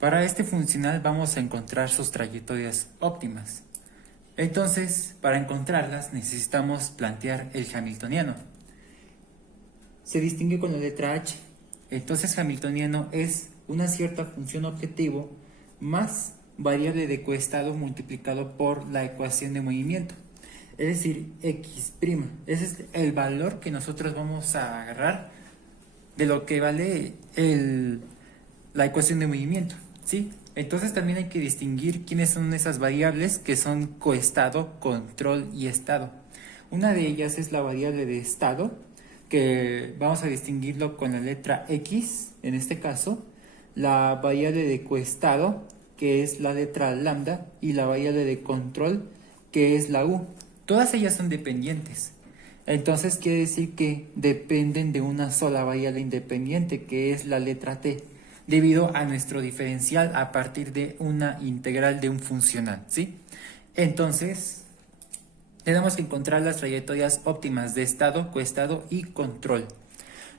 Para este funcional vamos a encontrar sus trayectorias óptimas. Entonces, para encontrarlas necesitamos plantear el hamiltoniano. Se distingue con la letra H. Entonces, hamiltoniano es una cierta función objetivo más variable de coestado multiplicado por la ecuación de movimiento. Es decir, x'. Ese es el valor que nosotros vamos a agarrar de lo que vale la ecuación de movimiento, ¿sí? Entonces también hay que distinguir quiénes son esas variables que son coestado, control y estado. Una de ellas es la variable de estado, que vamos a distinguirlo con la letra X, en este caso, la variable de coestado, que es la letra lambda, y la variable de control, que es la U. Todas ellas son dependientes. Entonces quiere decir que dependen de una sola variable independiente, que es la letra t, debido a nuestro diferencial a partir de una integral de un funcional, ¿sí? Entonces, tenemos que encontrar las trayectorias óptimas de estado, coestado y control.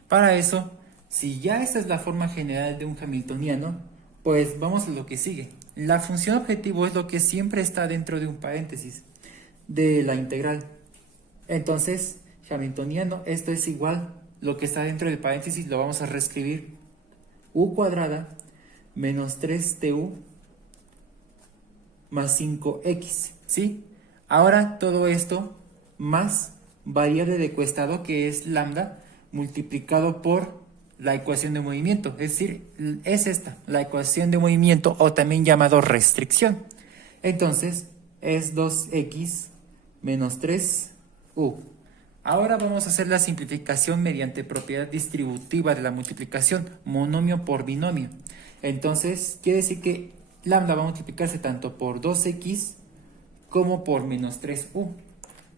Para eso, si ya esta es la forma general de un hamiltoniano, pues vamos a lo que sigue. La función objetivo es lo que siempre está dentro de un paréntesis de la integral. Entonces, hamiltoniano, esto es igual, lo que está dentro del paréntesis lo vamos a reescribir u cuadrada menos 3tu más 5x, ¿sí? Ahora todo esto más variable de coestado, que es lambda, multiplicado por la ecuación de movimiento, es decir, es esta, la ecuación de movimiento, o también llamado restricción. Entonces, es 2x menos 3u. Ahora vamos a hacer la simplificación mediante propiedad distributiva de la multiplicación, monomio por binomio. Entonces, quiere decir que lambda va a multiplicarse tanto por 2x como por menos 3u.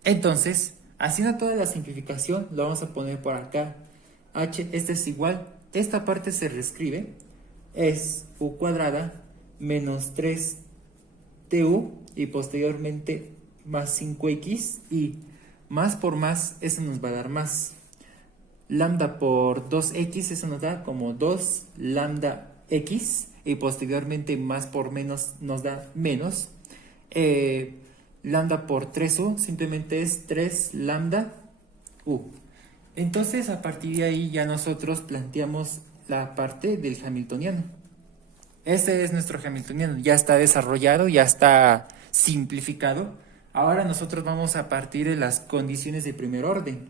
Entonces, haciendo toda la simplificación, lo vamos a poner por acá. H, este es igual, esta parte se reescribe, es u cuadrada menos 3tu y posteriormente más 5x, y más por más, eso nos va a dar más. Lambda por 2x, eso nos da como 2 lambda x, y posteriormente más por menos nos da menos. Lambda por 3u simplemente es 3 lambda u. Entonces, a partir de ahí ya nosotros planteamos la parte del hamiltoniano. Este es nuestro hamiltoniano, ya está desarrollado, ya está simplificado. Ahora nosotros vamos a partir de las condiciones de primer orden.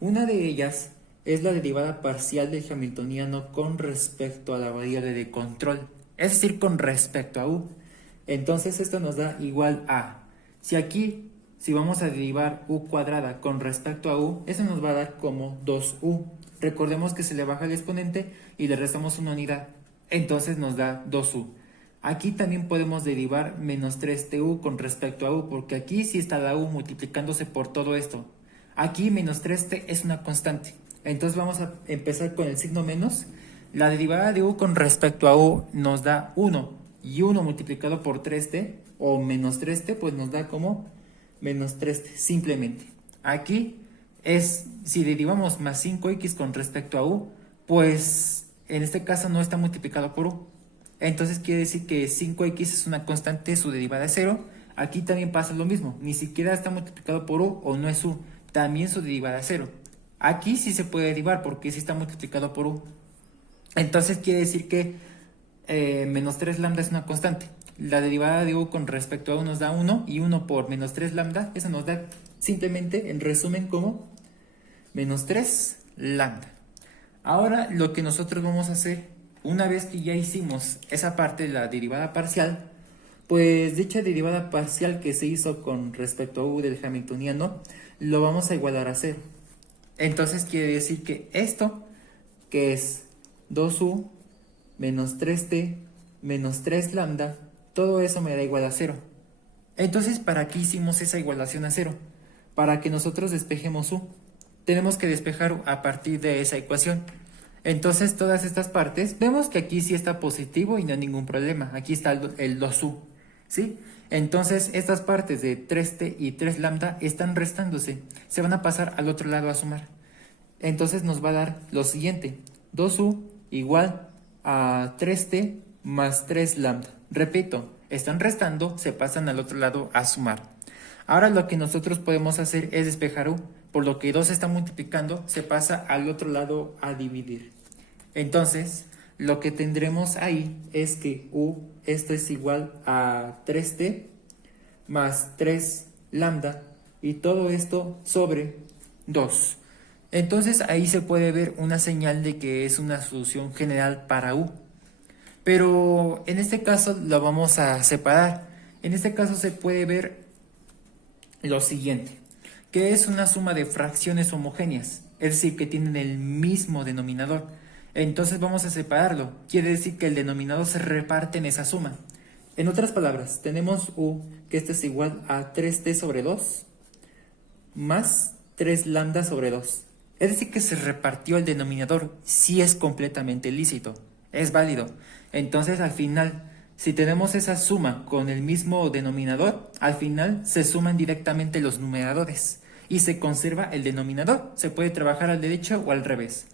Una de ellas es la derivada parcial del hamiltoniano con respecto a la variable de control, es decir, con respecto a u. Entonces esto nos da igual a, si vamos a derivar u cuadrada con respecto a u, eso nos va a dar como 2u. Recordemos que se le baja el exponente y le restamos una unidad, entonces nos da 2u. Aquí también podemos derivar menos 3tu con respecto a u, porque aquí sí está la u multiplicándose por todo esto. Aquí menos 3t es una constante. Entonces vamos a empezar con el signo menos. La derivada de u con respecto a u nos da 1. Y 1 multiplicado por 3t, o menos 3t, pues nos da como menos 3t, simplemente. Aquí es, si derivamos más 5x con respecto a u, pues en este caso no está multiplicado por u. Entonces quiere decir que 5x es una constante, su derivada es 0. Aquí también pasa lo mismo, ni siquiera está multiplicado por u o no es u, también su derivada es 0. Aquí sí se puede derivar porque sí está multiplicado por u. Entonces quiere decir que menos 3 lambda es una constante. La derivada de u con respecto a u nos da 1, y 1 por menos 3 lambda, eso nos da simplemente, en resumen, como menos 3 lambda. Ahora lo que nosotros vamos a hacer, una vez que ya hicimos esa parte de la derivada parcial, pues dicha derivada parcial que se hizo con respecto a u del hamiltoniano, lo vamos a igualar a 0. Entonces quiere decir que esto, que es 2u menos 3t menos 3 lambda, todo eso me da igual a 0. Entonces, ¿para qué hicimos esa igualación a 0? Para que nosotros despejemos u. Tenemos que despejar u a partir de esa ecuación. Entonces, todas estas partes, vemos que aquí sí está positivo y no hay ningún problema. Aquí está el 2u, ¿sí? Entonces, estas partes de 3t y 3 lambda están restándose. Se van a pasar al otro lado a sumar. Entonces, nos va a dar lo siguiente. 2u igual a 3t más 3 lambda. Repito, están restando, se pasan al otro lado a sumar. Ahora lo que nosotros podemos hacer es despejar u, por lo que 2 se está multiplicando, se pasa al otro lado a dividir. Entonces, lo que tendremos ahí es que u, esto es igual a 3t más 3 lambda y todo esto sobre 2. Entonces ahí se puede ver una señal de que es una solución general para u. Pero en este caso lo vamos a separar. En este caso se puede ver lo siguiente, que es una suma de fracciones homogéneas, es decir, que tienen el mismo denominador. Entonces vamos a separarlo. Quiere decir que el denominador se reparte en esa suma. En otras palabras, tenemos u, que esto es igual a 3t sobre 2 más 3 lambda sobre 2. Es decir, que se repartió el denominador. Sí es completamente lícito, es válido. Entonces, al final, si tenemos esa suma con el mismo denominador, al final se suman directamente los numeradores y se conserva el denominador. Se puede trabajar al derecho o al revés,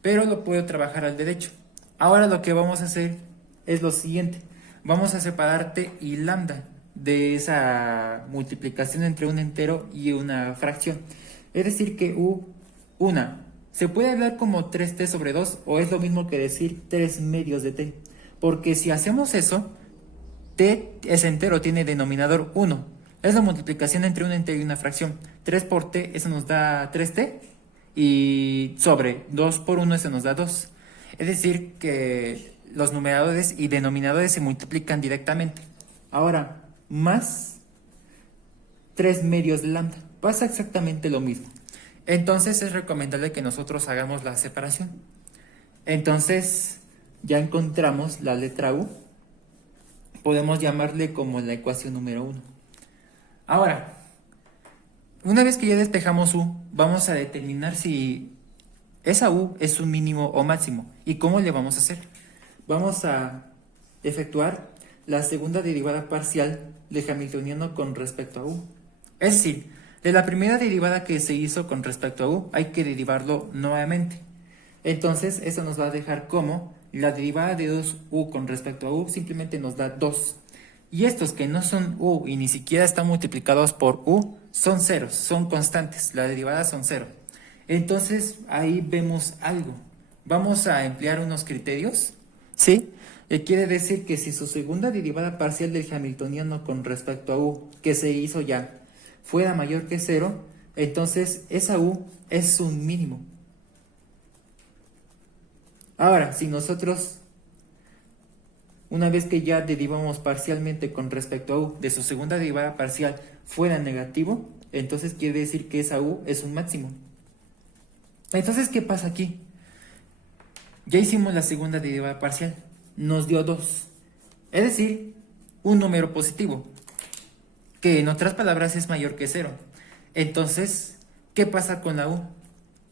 pero lo puedo trabajar al derecho. Ahora lo que vamos a hacer es lo siguiente. Vamos a separar t y lambda de esa multiplicación entre un entero y una fracción. Es decir que se puede hablar como 3t sobre 2 o es lo mismo que decir 3 medios de t. Porque si hacemos eso, t es entero, tiene denominador 1. Es la multiplicación entre un entero y una fracción. 3 por t, eso nos da 3t. Y sobre 2 por 1, eso nos da 2. Es decir que los numeradores y denominadores se multiplican directamente. Ahora, más 3 medios de lambda. Pasa exactamente lo mismo. Entonces es recomendable que nosotros hagamos la separación. Entonces ya encontramos la letra u. Podemos llamarle como la ecuación número 1. Ahora, una vez que ya despejamos u, vamos a determinar si esa u es un mínimo o máximo. ¿Y cómo le vamos a hacer? Vamos a efectuar la segunda derivada parcial del hamiltoniano con respecto a u. Es decir, de la primera derivada que se hizo con respecto a u, hay que derivarlo nuevamente. Entonces, eso nos va a dejar como la derivada de 2u con respecto a u simplemente nos da 2. Y estos que no son u y ni siquiera están multiplicados por u, son ceros, son constantes. Las derivadas son 0. Entonces, ahí vemos algo. Vamos a emplear unos criterios. ¿Sí? Quiere decir que si su segunda derivada parcial del hamiltoniano con respecto a u, que se hizo ya, fuera mayor que 0, entonces esa u es un mínimo. Ahora, si nosotros, una vez que ya derivamos parcialmente con respecto a u, de su segunda derivada parcial fuera negativo, entonces quiere decir que esa u es un máximo. Entonces, ¿qué pasa aquí? Ya hicimos la segunda derivada parcial, nos dio 2, es decir, un número positivo, que en otras palabras es mayor que 0. Entonces, ¿qué pasa con la u?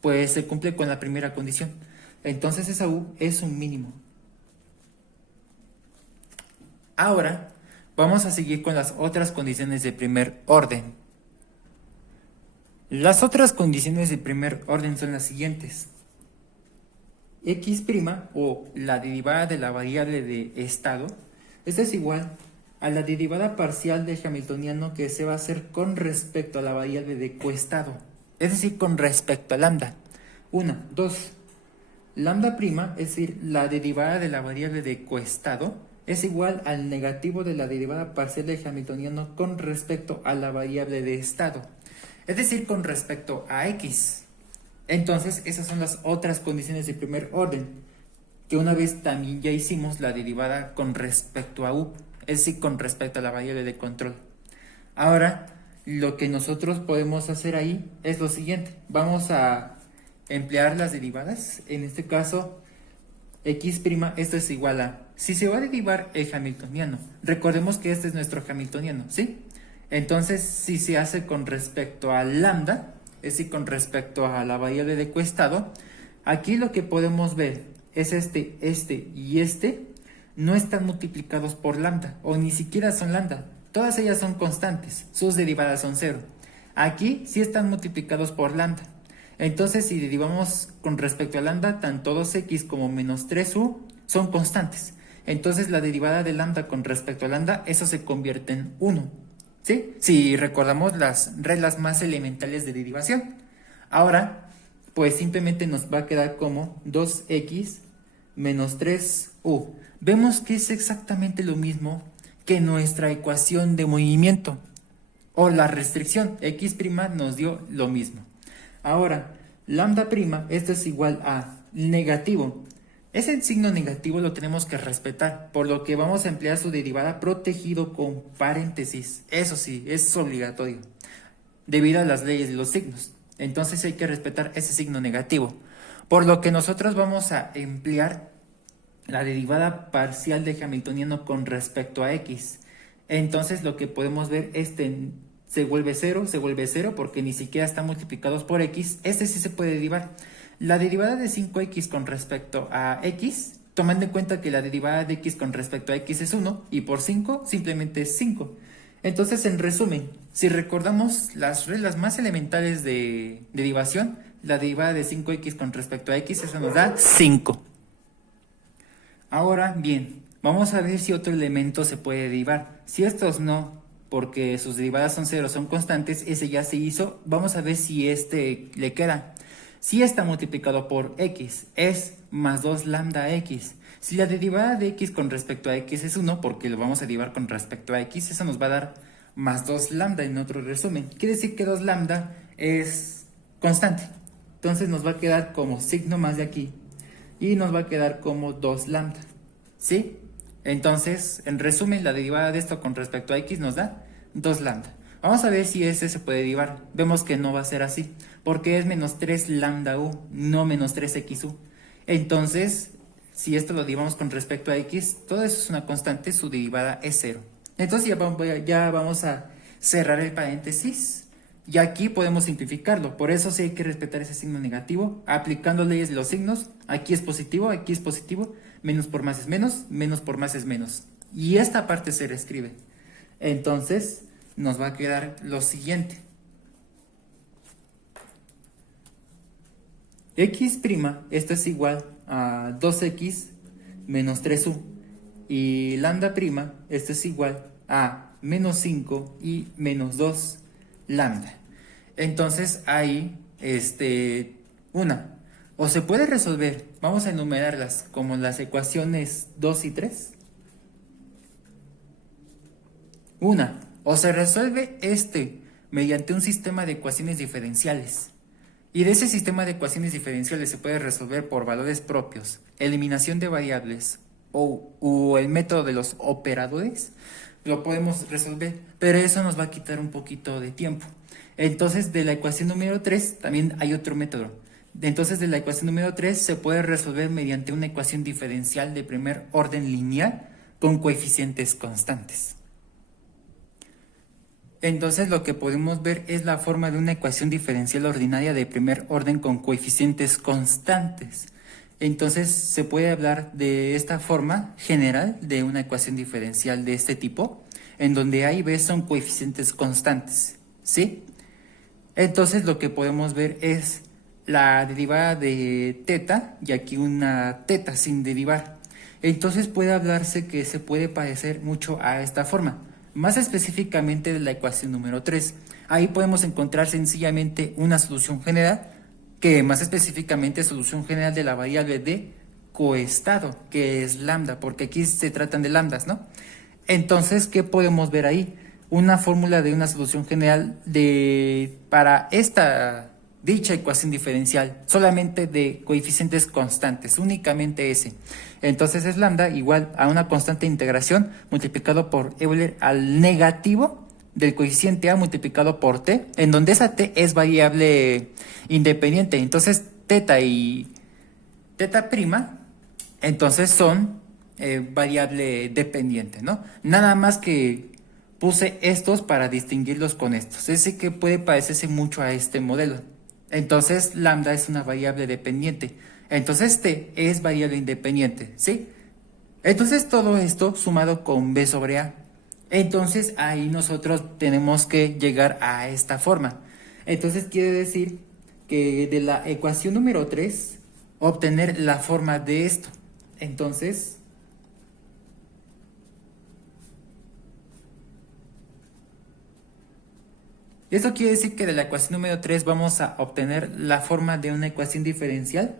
Pues se cumple con la primera condición. Entonces esa u es un mínimo. Ahora, vamos a seguir con las otras condiciones de primer orden. Las otras condiciones de primer orden son las siguientes. X' o la derivada de la variable de estado, esta es igual a la derivada parcial del hamiltoniano que se va a hacer con respecto a la variable de coestado, es decir, con respecto a lambda. 2. Lambda', es decir, la derivada de la variable de coestado, es igual al negativo de la derivada parcial del hamiltoniano con respecto a la variable de estado, es decir, con respecto a x. Entonces, esas son las otras condiciones de primer orden, que una vez también ya hicimos la derivada con respecto a u, es decir, con respecto a la variable de control. Ahora, lo que nosotros podemos hacer ahí es lo siguiente. Vamos a emplear las derivadas. En este caso, x', esto es igual a... Si se va a derivar el hamiltoniano, recordemos que este es nuestro hamiltoniano, ¿sí? Entonces, si se hace con respecto a lambda, es decir, con respecto a la variable de coestado, aquí lo que podemos ver es este y este no están multiplicados por lambda, o ni siquiera son lambda. Todas ellas son constantes, sus derivadas son 0. Aquí sí están multiplicados por lambda. Entonces, si derivamos con respecto a lambda, tanto 2x como menos 3u son constantes. Entonces la derivada de lambda con respecto a lambda, eso se convierte en 1. ¿Sí? Si recordamos las reglas más elementales de derivación. Ahora, pues simplemente nos va a quedar como 2x menos 3u. Vemos que es exactamente lo mismo que nuestra ecuación de movimiento o la restricción. X' nos dio lo mismo. Ahora, lambda', esto es igual a negativo. Ese signo negativo lo tenemos que respetar, por lo que vamos a emplear su derivada protegido con paréntesis. Eso sí, es obligatorio, debido a las leyes de los signos. Entonces hay que respetar ese signo negativo. Por lo que nosotros vamos a emplear la derivada parcial de hamiltoniano con respecto a x. Entonces lo que podemos ver, se vuelve 0, porque ni siquiera están multiplicados por x. Este sí se puede derivar. La derivada de 5x con respecto a x, tomando en cuenta que la derivada de x con respecto a x es 1, y por 5 simplemente es 5. Entonces, en resumen, si recordamos las reglas más elementales de derivación, la derivada de 5x con respecto a x, eso nos da 5. Ahora bien, vamos a ver si otro elemento se puede derivar. Si estos no, porque sus derivadas son 0, son constantes, ese ya se hizo. Vamos a ver si este le queda. Si está multiplicado por x, es más 2 lambda x. Si la derivada de x con respecto a x es 1, porque lo vamos a derivar con respecto a x, eso nos va a dar más 2 lambda en otro resumen. Quiere decir que 2 lambda es constante. Entonces nos va a quedar como signo más de aquí y nos va a quedar como 2 lambda. ¿Sí? Entonces, en resumen, la derivada de esto con respecto a x nos da 2 lambda. Vamos a ver si ese se puede derivar. Vemos que no va a ser así, porque es menos 3 lambda u, no menos 3xu. Entonces, si esto lo derivamos con respecto a x, todo eso es una constante, su derivada es 0. Entonces ya vamos a cerrar el paréntesis. Y aquí podemos simplificarlo. Por eso sí hay que respetar ese signo negativo, aplicando leyes de los signos. Aquí es positivo, menos por más es menos, menos por más es menos. Y esta parte se reescribe. Entonces nos va a quedar lo siguiente. X', esto es igual a 2x menos 3u. Y lambda', esto es igual a menos 5 y menos 2 lambda. Entonces hay o se puede resolver, vamos a enumerarlas como las ecuaciones 2 y 3. O se resuelve mediante un sistema de ecuaciones diferenciales. Y de ese sistema de ecuaciones diferenciales se puede resolver por valores propios, eliminación de variables o el método de los operadores. Lo podemos resolver, pero eso nos va a quitar un poquito de tiempo. Entonces, de la ecuación número 3 también hay otro método. Entonces, de la ecuación número 3 se puede resolver mediante una ecuación diferencial de primer orden lineal con coeficientes constantes. Entonces, lo que podemos ver es la forma de una ecuación diferencial ordinaria de primer orden con coeficientes constantes. Entonces, se puede hablar de esta forma general de una ecuación diferencial de este tipo, en donde A y B son coeficientes constantes, ¿sí? Entonces, lo que podemos ver es la derivada de teta, y aquí una teta sin derivar. Entonces, puede hablarse que se puede parecer mucho a esta forma, más específicamente de la ecuación número 3. Ahí podemos encontrar sencillamente una solución general, que más específicamente es solución general de la variable de coestado, que es lambda, porque aquí se tratan de lambdas, ¿no? Entonces, ¿qué podemos ver ahí? Una fórmula de una solución general para dicha ecuación diferencial, solamente de coeficientes constantes, únicamente ese. Entonces es lambda igual a una constante de integración multiplicado por Euler al negativo del coeficiente a multiplicado por t, en donde esa t es variable independiente. Entonces teta y teta', entonces son variable dependiente, ¿no? Nada más que puse estos para distinguirlos con estos. Es decir, que puede parecerse mucho a este modelo. Entonces lambda es una variable dependiente. Entonces t es variable independiente, ¿sí? Entonces todo esto sumado con b sobre a. Entonces ahí nosotros tenemos que llegar a esta forma. Entonces quiere decir que de la ecuación número 3 obtener la forma de esto. Entonces, esto quiere decir que de la ecuación número 3 vamos a obtener la forma de una ecuación diferencial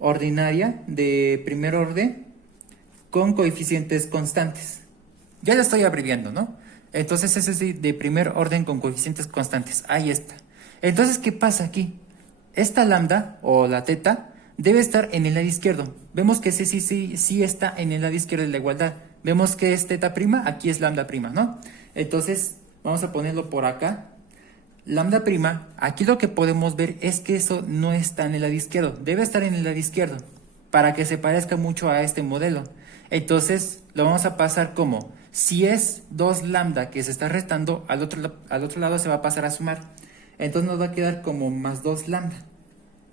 ordinaria de primer orden con coeficientes constantes. Ya lo estoy abreviando, ¿no? Entonces ese es de primer orden con coeficientes constantes. Ahí está. Entonces, ¿qué pasa aquí? Esta lambda o la teta debe estar en el lado izquierdo. Vemos que sí está en el lado izquierdo de la igualdad. Vemos que es teta prima, aquí es lambda prima, ¿no? Entonces, vamos a ponerlo por acá. Lambda prima, aquí lo que podemos ver es que eso no está en el lado izquierdo. Debe estar en el lado izquierdo para que se parezca mucho a este modelo. Entonces, lo vamos a pasar como, si es 2 lambda que se está restando, al otro lado se va a pasar a sumar. Entonces nos va a quedar como más 2 lambda.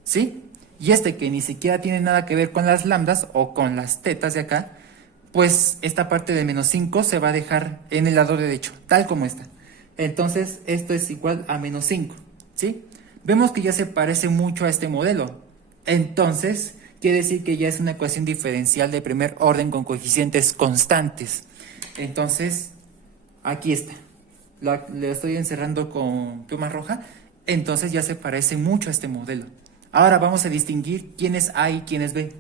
¿Sí? Y este que ni siquiera tiene nada que ver con las lambdas o con las tetas de acá, pues esta parte de menos 5 se va a dejar en el lado derecho, tal como está. Entonces esto es igual a menos 5, ¿sí? Vemos que ya se parece mucho a este modelo. Entonces quiere decir que ya es una ecuación diferencial de primer orden con coeficientes constantes. Entonces, aquí está. Le estoy encerrando con pluma roja. Entonces ya se parece mucho a este modelo. Ahora vamos a distinguir quién es A y quién es B.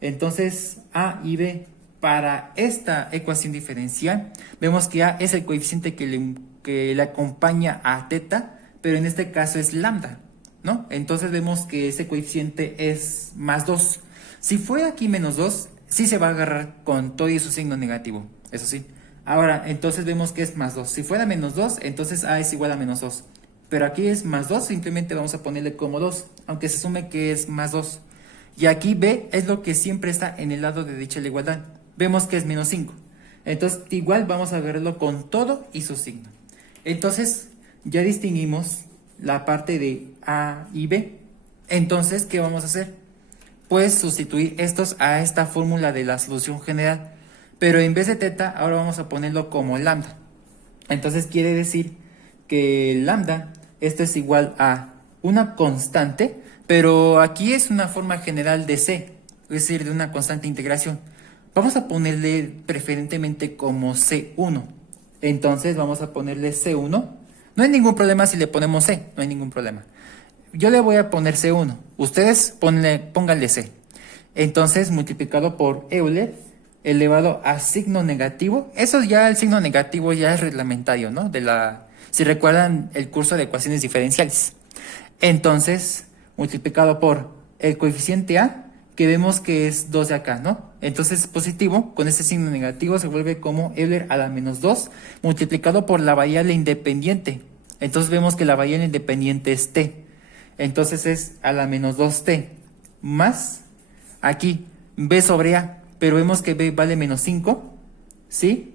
Entonces, A y B, para esta ecuación diferencial, vemos que A es el coeficiente que le acompaña a teta, pero en este caso es lambda, ¿no? Entonces vemos que ese coeficiente es más 2. Si fue aquí menos 2, sí se va a agarrar con todo y su signo negativo, eso sí. Ahora, entonces vemos que es más 2. Si fuera menos 2, entonces A es igual a menos 2. Pero aquí es más 2, simplemente vamos a ponerle como 2, aunque se asume que es más 2. Y aquí B es lo que siempre está en el lado de dicha la igualdad. Vemos que es menos 5. Entonces, igual vamos a verlo con todo y su signo. Entonces, ya distinguimos la parte de A y B. Entonces, ¿qué vamos a hacer? Pues sustituir estos a esta fórmula de la solución general. Pero en vez de teta, ahora vamos a ponerlo como lambda. Entonces, quiere decir que lambda, esto es igual a una constante, pero aquí es una forma general de C, es decir, de una constante de integración. Vamos a ponerle preferentemente como C1. Entonces vamos a ponerle C1. No hay ningún problema si le ponemos C, no hay ningún problema. Yo le voy a poner C1. Ustedes pónganle C. Entonces multiplicado por Euler elevado a signo negativo. Eso ya, el signo negativo ya es reglamentario, ¿no? Si recuerdan el curso de ecuaciones diferenciales. Entonces, multiplicado por el coeficiente A, que vemos que es 2 de acá, ¿no? Entonces, positivo, con ese signo negativo se vuelve como Euler a la menos 2, multiplicado por la variable independiente. Entonces vemos que la variable independiente es T. Entonces es a la menos 2T, más, aquí, B sobre A, pero vemos que B vale menos 5, ¿sí?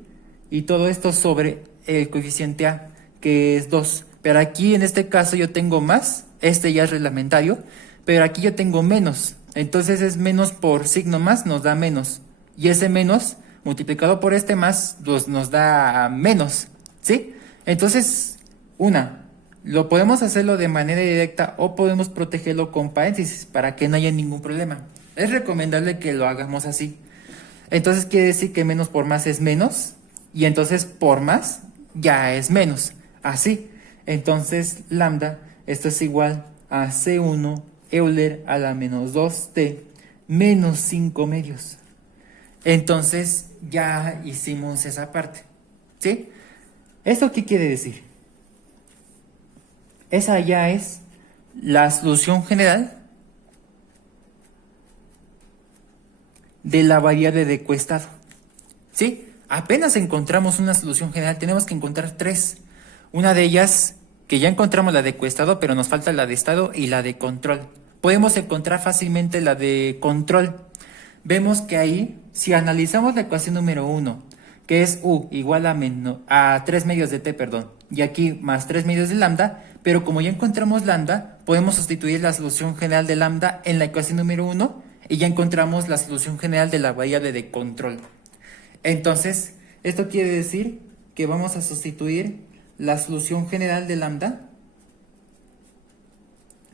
Y todo esto sobre el coeficiente A, que es 2. Pero aquí, en este caso, yo tengo más, este ya es reglamentario, pero aquí yo tengo menos. Entonces es menos por signo más, nos da menos. Y ese menos, multiplicado por este más, pues nos da menos, ¿sí? Entonces, lo podemos hacerlo de manera directa o podemos protegerlo con paréntesis para que no haya ningún problema. Es recomendable que lo hagamos así. Entonces quiere decir que menos por más es menos, y entonces por más ya es menos. Así. Entonces, lambda, esto es igual a C1 Euler a la menos 2T menos 5 medios. Entonces, ya hicimos esa parte. ¿Sí? ¿Esto qué quiere decir? Esa ya es la solución general de la variable de coestado. ¿Sí? Apenas encontramos una solución general, tenemos que encontrar 3. Una de ellas, que ya encontramos la de coestado, pero nos falta la de estado y la de control. Podemos encontrar fácilmente la de control. Vemos que ahí, si analizamos la ecuación número 1, que es U igual a 3 medios de T, perdón, y aquí más 3 medios de lambda, pero como ya encontramos lambda, podemos sustituir la solución general de lambda en la ecuación número 1 y ya encontramos la solución general de la variable de control. Entonces, esto quiere decir que vamos a sustituir la solución general de lambda,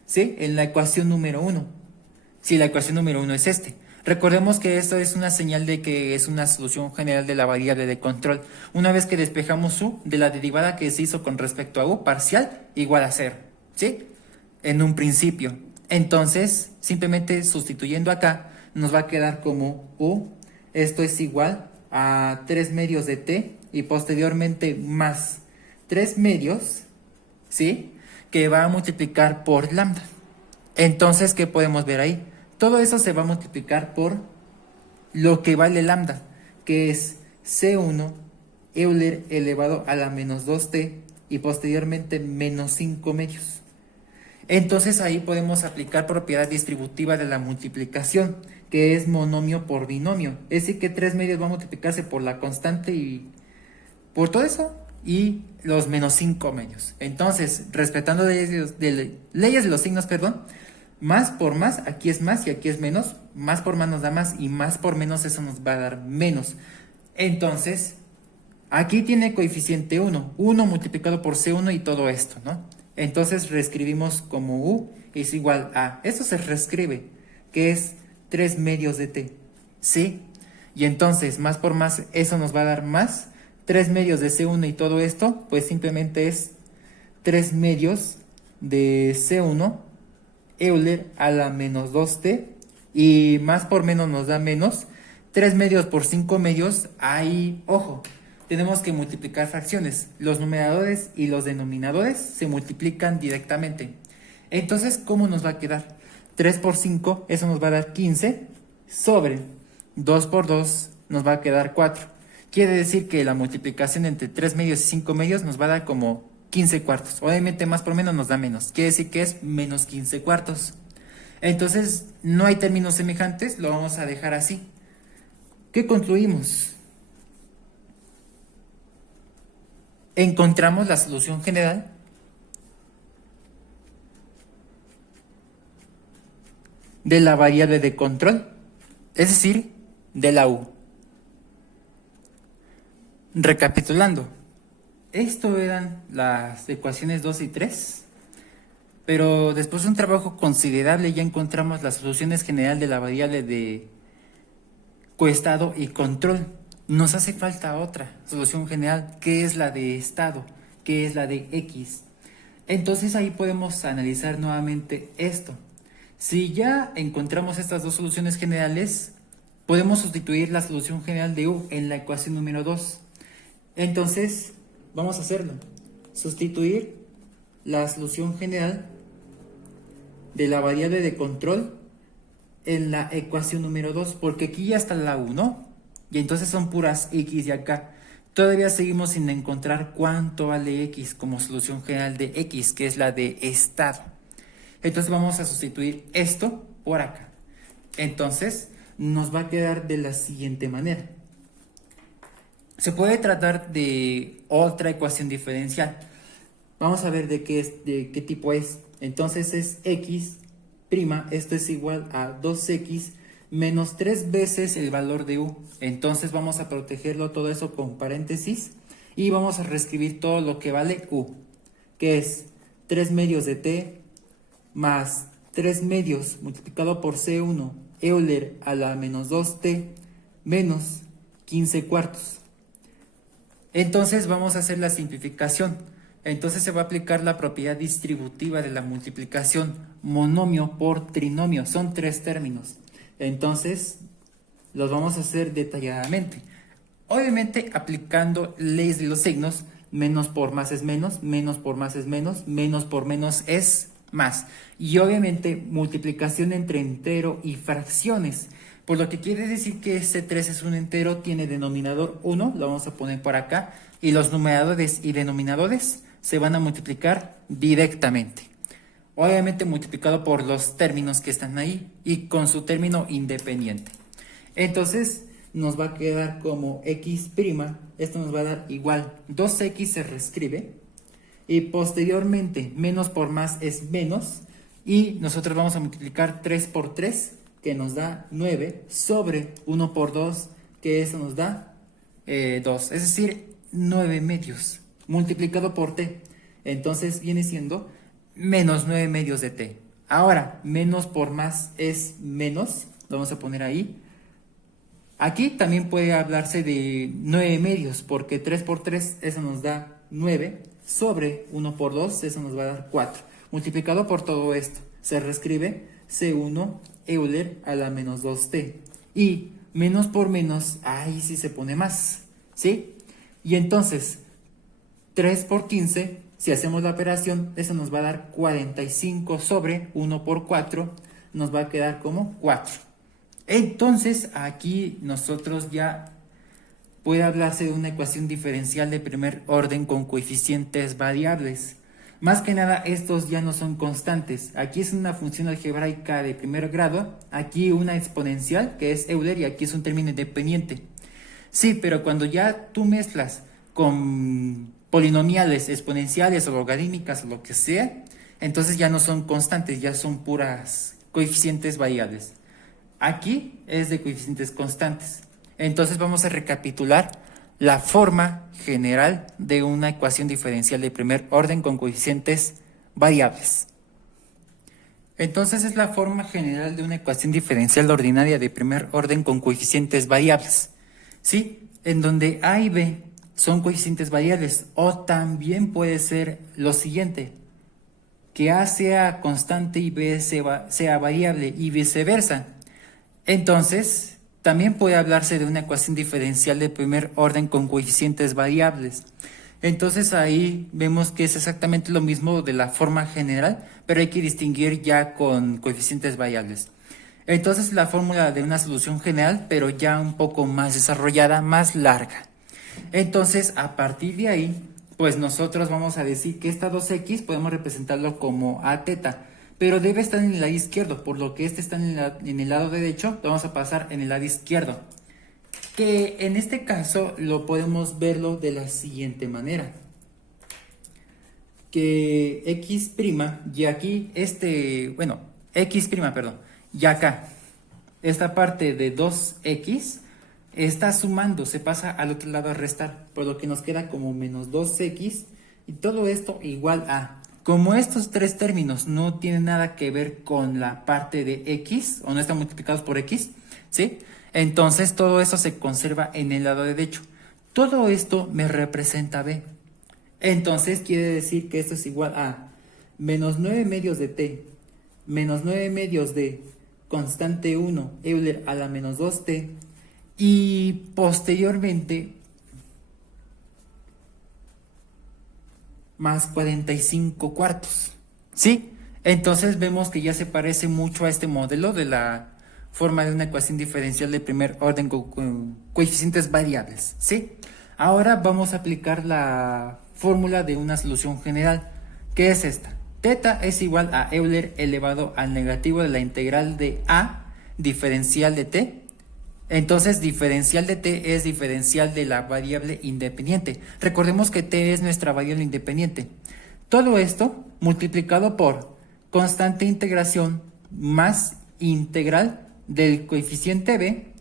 ¿sí?, en la ecuación número 1. Si la ecuación número 1 es este. Recordemos que esto es una señal de que es una solución general de la variable de control. Una vez que despejamos u de la derivada que se hizo con respecto a u parcial igual a 0, ¿sí? En un principio. Entonces, simplemente sustituyendo acá, nos va a quedar como u, esto es igual a 3 medios de t y posteriormente más 3 medios, ¿sí? Que va a multiplicar por lambda. Entonces, ¿qué podemos ver ahí? Todo eso se va a multiplicar por lo que vale lambda, que es C1 Euler elevado a la menos 2t y posteriormente menos 5 medios. Entonces ahí podemos aplicar propiedad distributiva de la multiplicación, que es monomio por binomio. Es decir, que 3 medios va a multiplicarse por la constante y por todo eso y los menos 5 medios. Entonces, respetando leyes de los signos, perdón, más por más, aquí es más y aquí es menos. Más por más nos da más y más por menos eso nos va a dar menos. Entonces, aquí tiene coeficiente 1. 1 multiplicado por C1 y todo esto, ¿no? Entonces reescribimos como U es igual a, esto se reescribe, que es 3 medios de t, ¿sí? Y entonces, más por más, eso nos va a dar más. 3 medios de C1 y todo esto, pues simplemente es 3 medios de C1 Euler a la menos 2t. Y más por menos nos da menos. 3 medios por 5 medios, ahí, ojo, tenemos que multiplicar fracciones. Los numeradores y los denominadores se multiplican directamente. Entonces, ¿cómo nos va a quedar? 3 por 5, eso nos va a dar 15, sobre 2 por 2 nos va a quedar 4. Quiere decir que la multiplicación entre 3 medios y 5 medios nos va a dar como 15 cuartos. Obviamente más por menos nos da menos. Quiere decir que es menos 15 cuartos. Entonces, no hay términos semejantes, lo vamos a dejar así. ¿Qué concluimos? Encontramos la solución general de la variable de control, es decir, de la u. Recapitulando, esto eran las ecuaciones 2 y 3, pero después de un trabajo considerable ya encontramos las soluciones general de la variable de coestado y control. Nos hace falta otra solución general, que es la de estado, que es la de X. Entonces ahí podemos analizar nuevamente esto. Si ya encontramos estas dos soluciones generales, podemos sustituir la solución general de U en la ecuación número 2. Entonces, vamos a hacerlo. Sustituir la solución general de la variable de control en la ecuación número 2, porque aquí ya está la U, ¿no? Y entonces son puras X de acá. Todavía seguimos sin encontrar cuánto vale X como solución general de X, que es la de estado. Entonces vamos a sustituir esto por acá. Entonces nos va a quedar de la siguiente manera. Se puede tratar de otra ecuación diferencial. Vamos a ver de qué tipo es. Entonces es X', esto es igual a 2X menos 3 veces el valor de U. Entonces vamos a protegerlo todo eso con paréntesis y vamos a reescribir todo lo que vale U, que es 3 medios de t más 3 medios multiplicado por C1 Euler a la menos 2t menos 15 cuartos. Entonces vamos a hacer la simplificación. Entonces se va a aplicar la propiedad distributiva de la multiplicación monomio por trinomio. Son 3 términos. Entonces los vamos a hacer detalladamente. Obviamente aplicando leyes de los signos. Menos por más es menos, menos por más es menos, menos por menos es más. Y obviamente multiplicación entre entero y fracciones. Por lo que quiere decir que este 3 es un entero, tiene denominador 1, lo vamos a poner por acá. Y los numeradores y denominadores se van a multiplicar directamente. Obviamente multiplicado por los términos que están ahí y con su término independiente. Entonces nos va a quedar como X', esto nos va a dar igual, 2X se reescribe y posteriormente menos por más es menos y nosotros vamos a multiplicar 3 por 3 que nos da 9 sobre 1 por 2 que eso nos da 2, es decir 9 medios multiplicado por t, entonces viene siendo menos 9 medios de t. Ahora, menos por más es menos, lo vamos a poner ahí. Aquí también puede hablarse de 9 medios, porque 3 por 3, eso nos da 9, sobre 1 por 2, eso nos va a dar 4. Multiplicado por todo esto, se reescribe C1 Euler a la menos 2t. Y menos por menos, ahí sí se pone más, ¿sí? Y entonces, 3 por 15, si hacemos la operación, eso nos va a dar 45 sobre 1 por 4, nos va a quedar como 4. Entonces, aquí nosotros ya puede hablarse de una ecuación diferencial de primer orden con coeficientes variables. Más que nada, estos ya no son constantes. Aquí es una función algebraica de primer grado, aquí una exponencial, que es Euler, y aquí es un término independiente. Sí, pero cuando ya tú mezclas con polinomiales, exponenciales o logarítmicas o lo que sea, entonces ya no son constantes, ya son puras coeficientes variables. Aquí es de coeficientes constantes. Entonces vamos a recapitular la forma general de una ecuación diferencial de primer orden con coeficientes variables. Entonces es la forma general de una ecuación diferencial ordinaria de primer orden con coeficientes variables, ¿sí? En donde A y B son coeficientes variables, o también puede ser lo siguiente, que A sea constante y B sea variable y viceversa. Entonces, también puede hablarse de una ecuación diferencial de primer orden con coeficientes variables. Entonces ahí vemos que es exactamente lo mismo de la forma general, pero hay que distinguir ya con coeficientes variables. Entonces la fórmula de una solución general, pero ya un poco más desarrollada, más larga. Entonces, a partir de ahí, pues nosotros vamos a decir que esta 2x podemos representarlo como a teta, pero debe estar en el lado izquierdo, por lo que este está en el lado derecho, lo vamos a pasar en el lado izquierdo. Que en este caso lo podemos verlo de la siguiente manera. Que x', y aquí x', perdón, y acá, esta parte de 2x está sumando, se pasa al otro lado a restar, por lo que nos queda como menos 2x, y todo esto igual a... Como estos tres términos no tienen nada que ver con la parte de x, o no están multiplicados por x, ¿sí? Entonces todo eso se conserva en el lado derecho. Todo esto me representa b. Entonces quiere decir que esto es igual a menos 9 medios de t, menos 9 medios de constante 1, Euler a la menos 2t, y posteriormente más 45 cuartos, ¿sí? Entonces vemos que ya se parece mucho a este modelo de la forma de una ecuación diferencial de primer orden con coeficientes variables, ¿sí? Ahora vamos a aplicar la fórmula de una solución general, que es esta. Teta es igual a Euler elevado al negativo de la integral de a diferencial de t. Entonces, diferencial de t es diferencial de la variable independiente. Recordemos que t es nuestra variable independiente. Todo esto multiplicado por constante integración más integral del coeficiente b.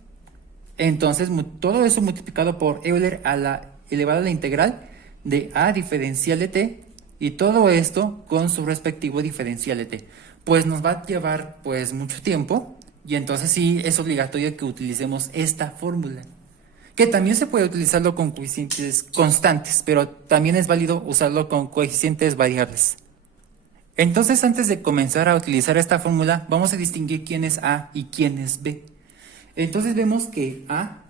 Entonces, todo eso multiplicado por Euler a la elevada a la integral de a diferencial de t, y todo esto con su respectivo diferencial de t. Pues nos va a llevar pues mucho tiempo. Y entonces sí es obligatorio que utilicemos esta fórmula, que también se puede utilizarlo con coeficientes constantes, pero también es válido usarlo con coeficientes variables. Entonces, antes de comenzar a utilizar esta fórmula, vamos a distinguir quién es A y quién es B. Entonces vemos que A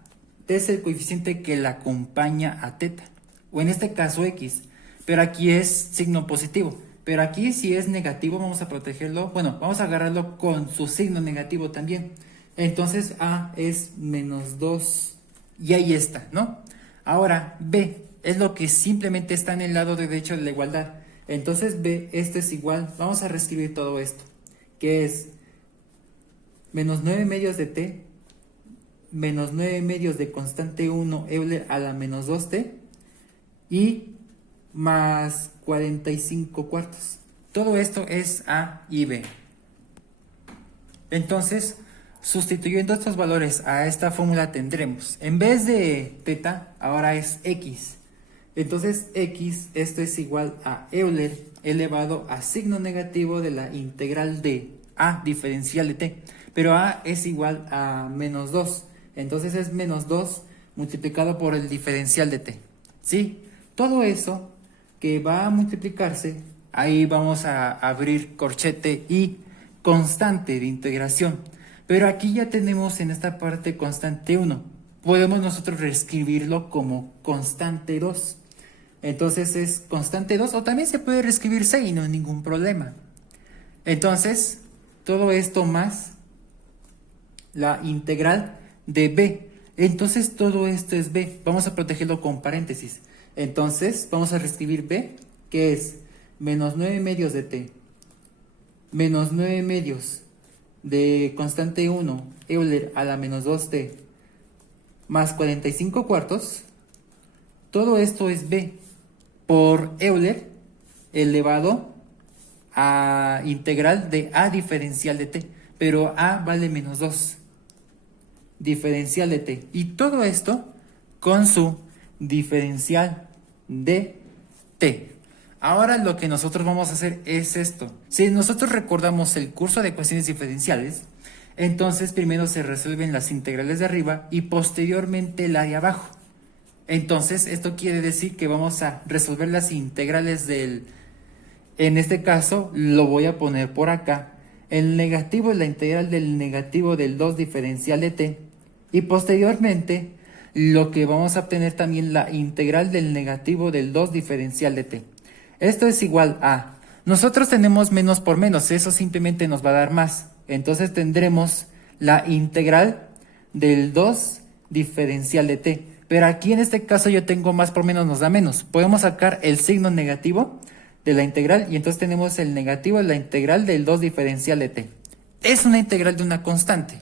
es el coeficiente que la acompaña a teta, o en este caso X, pero aquí es signo positivo. Pero aquí si es negativo vamos a protegerlo, bueno, vamos a agarrarlo con su signo negativo también. Entonces A es menos 2 y ahí está, ¿no? Ahora B es lo que simplemente está en el lado derecho de la igualdad. Entonces B, esto es igual, vamos a reescribir todo esto, que es menos 9 medios de t, menos 9 medios de constante 1 Euler a la menos 2t, y más 45 cuartos. Todo esto es A y B. Entonces, sustituyendo estos valores a esta fórmula tendremos, en vez de teta, ahora es X. Entonces X, esto es igual a Euler elevado a signo negativo de la integral de A diferencial de t. pero a es igual a menos 2. Entonces es menos 2 multiplicado por el diferencial de t. ¿Sí? Todo eso que va a multiplicarse, ahí vamos a abrir corchete y constante de integración. Pero aquí ya tenemos en esta parte constante 1. Podemos nosotros reescribirlo como constante 2. Entonces es constante 2, o también se puede reescribir 6, no hay ningún problema. Entonces, todo esto más la integral de b. Entonces todo esto es b. Vamos a protegerlo con paréntesis. Entonces vamos a reescribir b, que es menos 9 medios de t, menos 9 medios de constante 1, Euler a la menos 2t, más 45 cuartos. Todo esto es b por Euler elevado a integral de a diferencial de t, pero a vale menos 2, diferencial de t, y todo esto con su diferencial de t. Ahora lo que nosotros vamos a hacer es esto. Si nosotros recordamos el curso de ecuaciones diferenciales, entonces primero se resuelven las integrales de arriba y posteriormente la de abajo. Entonces esto quiere decir que vamos a resolver las integrales del, en este caso lo voy a poner por acá, el negativo es la integral del negativo del 2 diferencial de t, y posteriormente lo que vamos a obtener también la integral del negativo del 2 diferencial de t. Esto es igual a, nosotros tenemos menos por menos, eso simplemente nos va a dar más. Entonces tendremos la integral del 2 diferencial de t. Pero aquí en este caso yo tengo más por menos nos da menos. Podemos sacar el signo negativo de la integral y entonces tenemos el negativo de la integral del 2 diferencial de t. Es una integral de una constante.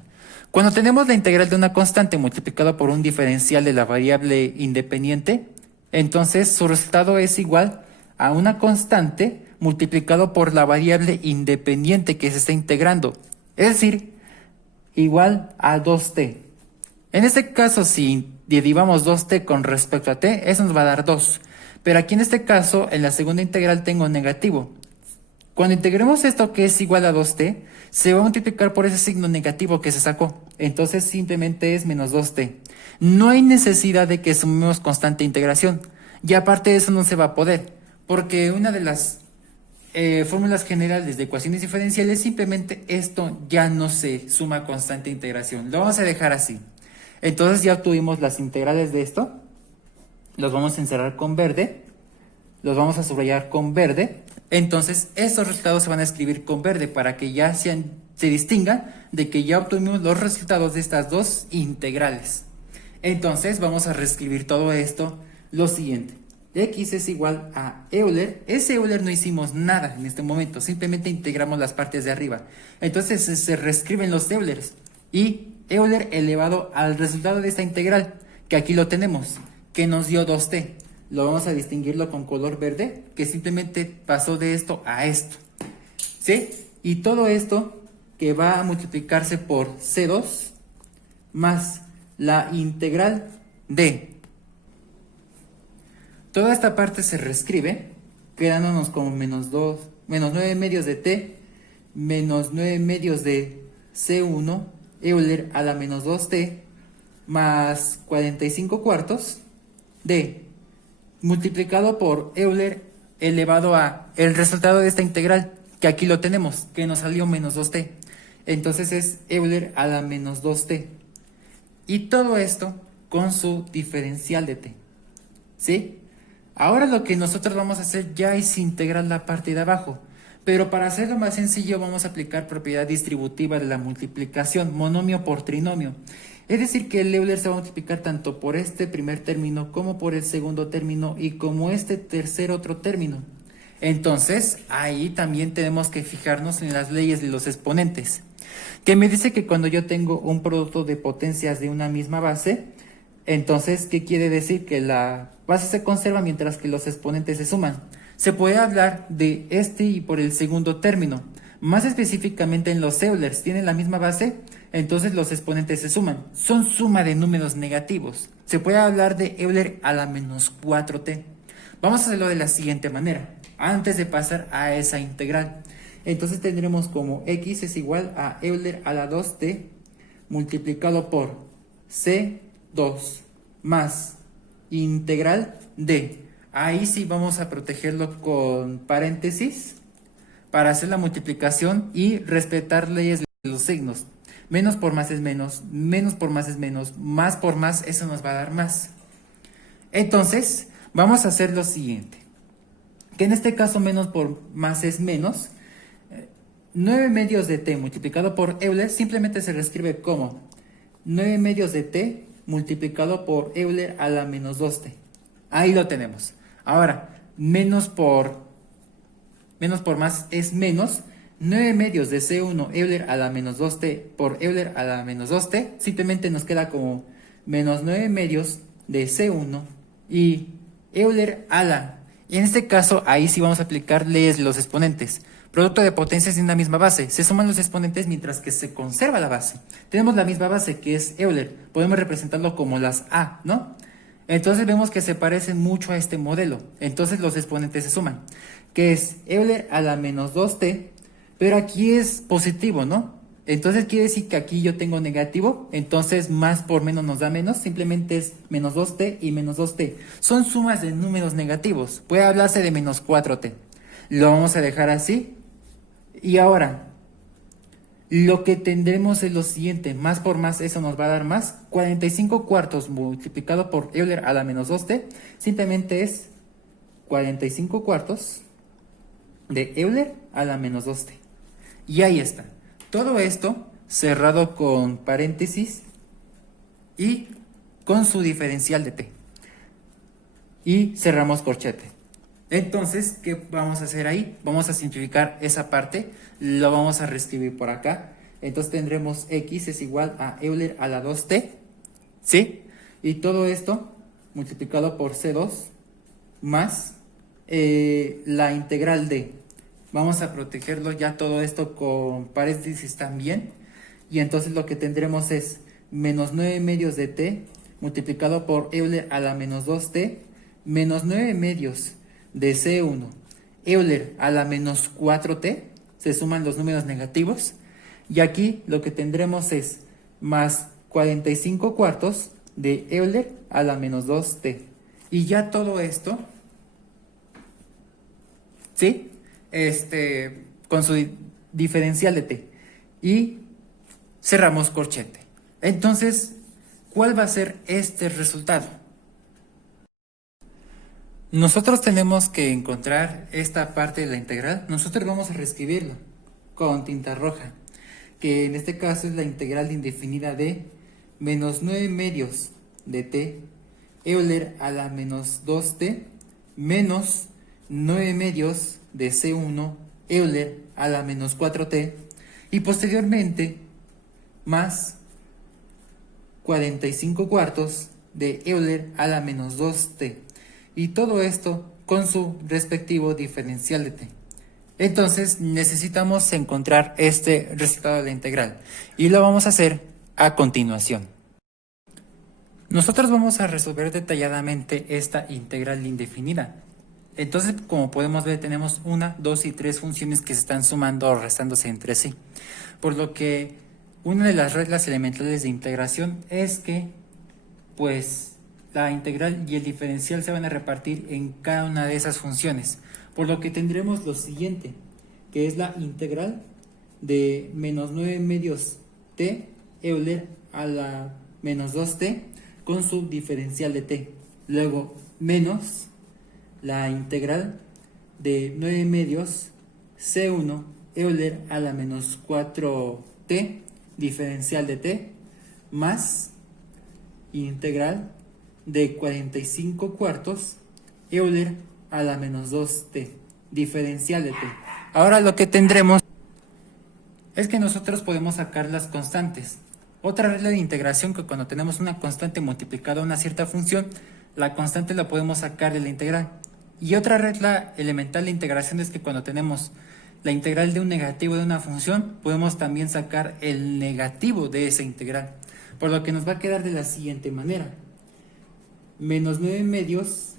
Cuando tenemos la integral de una constante multiplicada por un diferencial de la variable independiente, entonces su resultado es igual a una constante multiplicado por la variable independiente que se está integrando. Es decir, igual a 2t. En este caso, si derivamos 2t con respecto a t, eso nos va a dar 2. Pero aquí en este caso, en la segunda integral tengo negativo. Cuando integremos esto que es igual a 2t, se va a multiplicar por ese signo negativo que se sacó. Entonces simplemente es menos 2t. No hay necesidad de que sumemos constante integración. Y aparte de eso no se va a poder. Porque una de las fórmulas generales de ecuaciones diferenciales, simplemente esto ya no se suma constante integración. Lo vamos a dejar así. Entonces ya obtuvimos las integrales de esto. Los vamos a encerrar con verde. Los vamos a subrayar con verde. Entonces estos resultados se van a escribir con verde para que ya se distingan de que ya obtuvimos los resultados de estas dos integrales. Entonces vamos a reescribir todo esto lo siguiente. X es igual a Euler. Ese Euler no hicimos nada en este momento, simplemente integramos las partes de arriba. Entonces se reescriben los Eulers y Euler elevado al resultado de esta integral, que aquí lo tenemos, que nos dio 2t. Lo vamos a distinguirlo con color verde, que simplemente pasó de esto a esto. ¿Sí? Y todo esto que va a multiplicarse por C2 más la integral de toda esta parte se reescribe, quedándonos como menos 9 medios de t, menos 9 medios de C1, Euler a la menos 2t, más 45 cuartos de, multiplicado por Euler elevado a el resultado de esta integral, que aquí lo tenemos, que nos salió menos 2t. Entonces es Euler a la menos 2t. Y todo esto con su diferencial de t. ¿Sí? Ahora lo que nosotros vamos a hacer ya es integrar la parte de abajo, pero para hacerlo más sencillo vamos a aplicar propiedad distributiva de la multiplicación, monomio por trinomio. Es decir que el Euler se va a multiplicar tanto por este primer término como por el segundo término y como este tercer otro término. Entonces ahí también tenemos que fijarnos en las leyes de los exponentes, que me dice que cuando yo tengo un producto de potencias de una misma base, entonces, ¿qué quiere decir? Que la base se conserva mientras que los exponentes se suman. Se puede hablar de este y por el segundo término. Más específicamente en los Eulers, tienen la misma base, entonces los exponentes se suman. Son suma de números negativos. Se puede hablar de Euler a la menos 4t. Vamos a hacerlo de la siguiente manera, antes de pasar a esa integral. Entonces tendremos como x es igual a Euler a la 2t multiplicado por C2 más integral de. Ahí sí vamos a protegerlo con paréntesis para hacer la multiplicación y respetar leyes de los signos. Menos por más es menos, menos por más es menos, más por más, eso nos va a dar más. Entonces, vamos a hacer lo siguiente. Que en este caso menos por más es menos. 9 medios de t multiplicado por Euler simplemente se reescribe como 9 medios de t multiplicado por Euler a la menos 2t. Ahí lo tenemos. Ahora, menos por más es menos. 9 medios de C1 Euler a la menos 2t por Euler a la menos 2t. Simplemente nos queda como menos 9 medios de C1 y Euler a la. Y en este caso, ahí sí vamos a aplicar leyes de los exponentes. Producto de potencias de una misma base. Se suman los exponentes mientras que se conserva la base. Tenemos la misma base que es Euler. Podemos representarlo como las A, ¿no? Entonces vemos que se parecen mucho a este modelo. Entonces los exponentes se suman. Que es Euler a la menos 2t. Pero aquí es positivo, ¿no? Entonces quiere decir que aquí yo tengo negativo. Entonces más por menos nos da menos. Simplemente es menos 2t y menos 2t. Son sumas de números negativos. Puede hablarse de menos 4t. Lo vamos a dejar así. Y ahora, lo que tendremos es lo siguiente, más por más, eso nos va a dar más. 45 cuartos multiplicado por Euler a la menos 2t, simplemente es 45 cuartos de Euler a la menos 2t. Y ahí está. Todo esto cerrado con paréntesis y con su diferencial de t. Y cerramos corchete. Entonces, ¿qué vamos a hacer ahí? Vamos a simplificar esa parte, lo vamos a reescribir por acá. Entonces tendremos x es igual a Euler a la 2t, ¿sí? Y todo esto multiplicado por C2 más la integral de. Vamos a protegerlo ya todo esto con paréntesis también. Y entonces lo que tendremos es menos 9 medios de t multiplicado por Euler a la menos 2t menos 9 medios de C1 Euler a la menos 4t, se suman los números negativos, y aquí lo que tendremos es más 45 cuartos de Euler a la menos 2t. Y ya todo esto, ¿sí? Con su diferencial de t. Y cerramos corchete. Entonces, ¿cuál va a ser este resultado? Nosotros tenemos que encontrar esta parte de la integral. Nosotros vamos a reescribirla con tinta roja, que en este caso es la integral indefinida de menos 9 medios de t Euler a la menos 2t menos 9 medios de C1 Euler a la menos 4t y posteriormente más 45 cuartos de Euler a la menos 2t. Y todo esto con su respectivo diferencial de t. Entonces necesitamos encontrar este resultado de la integral y lo vamos a hacer a continuación. Nosotros vamos a resolver detalladamente esta integral indefinida. Entonces, como podemos ver, tenemos 1, 2 y 3 funciones que se están sumando o restándose entre sí. Por lo que una de las reglas elementales de integración es que, pues, la integral y el diferencial se van a repartir en cada una de esas funciones, por lo que tendremos lo siguiente, que es la integral de menos 9 medios t Euler a la menos 2t con su diferencial de t. Luego, menos la integral de 9 medios C1 Euler a la menos 4t diferencial de t más integral de 45 cuartos Euler a la menos 2t, diferencial de t. Ahora lo que tendremos es que nosotros podemos sacar las constantes. Otra regla de integración, que cuando tenemos una constante multiplicada a una cierta función, la constante la podemos sacar de la integral. Y otra regla elemental de integración es que cuando tenemos la integral de un negativo de una función, podemos también sacar el negativo de esa integral. Por lo que nos va a quedar de la siguiente manera. Menos 9 medios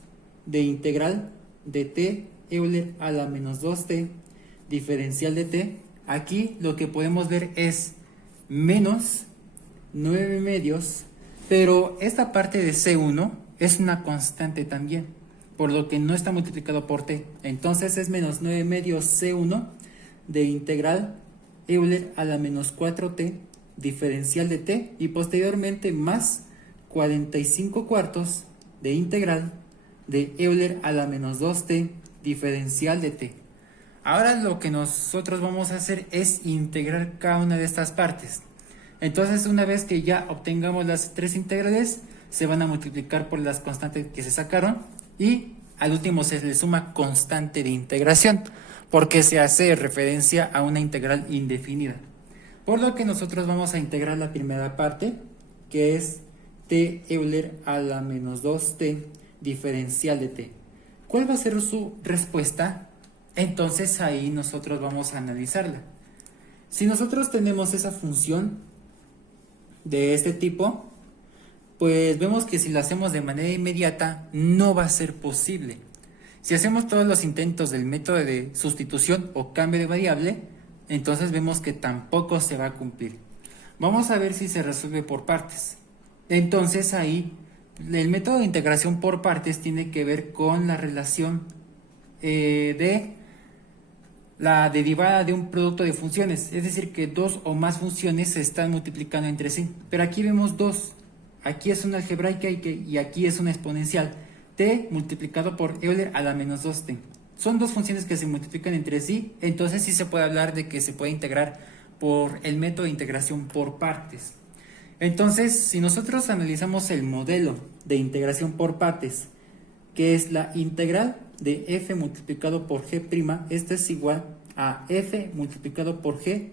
de integral de t Euler a la menos 2t diferencial de t. Aquí lo que podemos ver es menos 9 medios, pero esta parte de C1 es una constante también, por lo que no está multiplicado por t. Entonces es menos 9 medios C1 de integral Euler a la menos 4t diferencial de t, y posteriormente más 45 cuartos de integral de Euler a la menos 2t diferencial de t. Ahora lo que nosotros vamos a hacer es integrar cada una de estas partes. Entonces, una vez que ya obtengamos las tres integrales, se van a multiplicar por las constantes que se sacaron y al último se le suma constante de integración, porque se hace referencia a una integral indefinida. Por lo que nosotros vamos a integrar la primera parte, que es t Euler a la menos 2t diferencial de t. ¿Cuál va a ser su respuesta? Entonces ahí nosotros vamos a analizarla. Si nosotros tenemos esa función de este tipo, pues vemos que si lo hacemos de manera inmediata no va a ser posible. Si hacemos todos los intentos del método de sustitución o cambio de variable, entonces vemos que tampoco se va a cumplir. Vamos a ver si se resuelve por partes. Entonces ahí el método de integración por partes tiene que ver con la relación de la derivada de un producto de funciones, es decir, que dos o más funciones se están multiplicando entre sí. Pero aquí vemos dos, aquí es una algebraica y aquí es una exponencial, t multiplicado por Euler a la menos 2t. Son dos funciones que se multiplican entre sí, entonces sí se puede hablar de que se puede integrar por el método de integración por partes. Entonces, si nosotros analizamos el modelo de integración por partes, que es la integral de f multiplicado por g', esto es igual a f multiplicado por g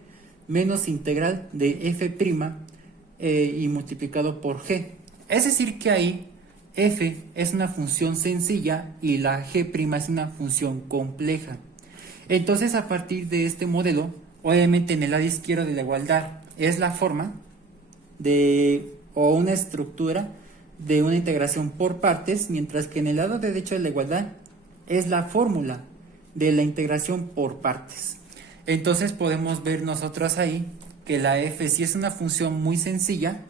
menos integral de f' y multiplicado por g. Es decir que ahí f es una función sencilla y la g' es una función compleja. Entonces, a partir de este modelo, obviamente en el lado izquierdo de la igualdad es la forma o una estructura de una integración por partes, mientras que en el lado derecho de la igualdad es la fórmula de la integración por partes. Entonces podemos ver nosotros ahí que la f, si es una función muy sencilla,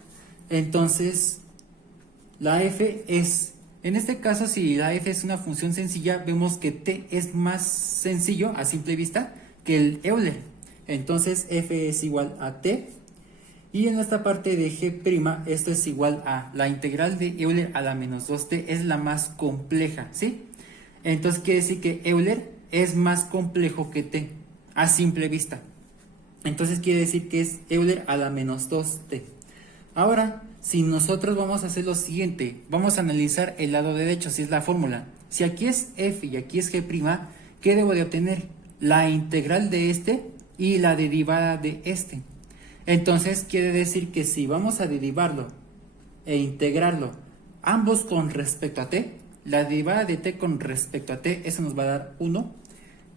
entonces la f es, en este caso, si la f es una función sencilla, vemos que t es más sencillo a simple vista que el Euler. Entonces f es igual a t. Y en esta parte de g', esto es igual a la integral de Euler a la menos 2t, es la más compleja, ¿sí? Entonces quiere decir que Euler es más complejo que t, a simple vista. Entonces quiere decir que es Euler a la menos 2t. Ahora, si nosotros vamos a hacer lo siguiente, vamos a analizar el lado derecho, si es la fórmula. Si aquí es f y aquí es g', ¿qué debo de obtener? La integral de este y la derivada de este. Entonces quiere decir que si vamos a derivarlo e integrarlo ambos con respecto a t, la derivada de t con respecto a t, eso nos va a dar 1,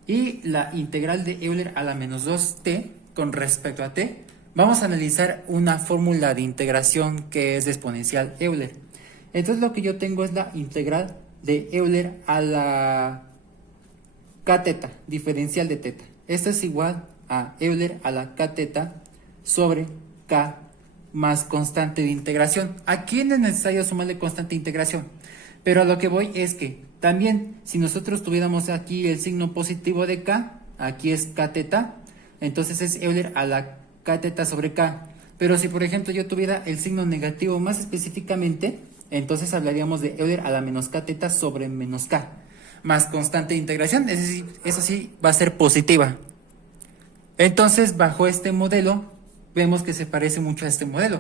y la integral de Euler a la menos 2t con respecto a t, vamos a analizar una fórmula de integración que es de exponencial Euler. Entonces lo que yo tengo es la integral de Euler a la k teta, diferencial de teta. Esto es igual a Euler a la k teta sobre k más constante de integración. Aquí no es necesario sumarle constante de integración, pero a lo que voy es que también si nosotros tuviéramos aquí el signo positivo de k, aquí es k teta, entonces es Euler a la k teta sobre k. Pero si por ejemplo yo tuviera el signo negativo más específicamente, entonces hablaríamos de Euler a la menos k teta sobre menos k más constante de integración, es decir, eso sí va a ser positiva. Entonces bajo este modelo vemos que se parece mucho a este modelo.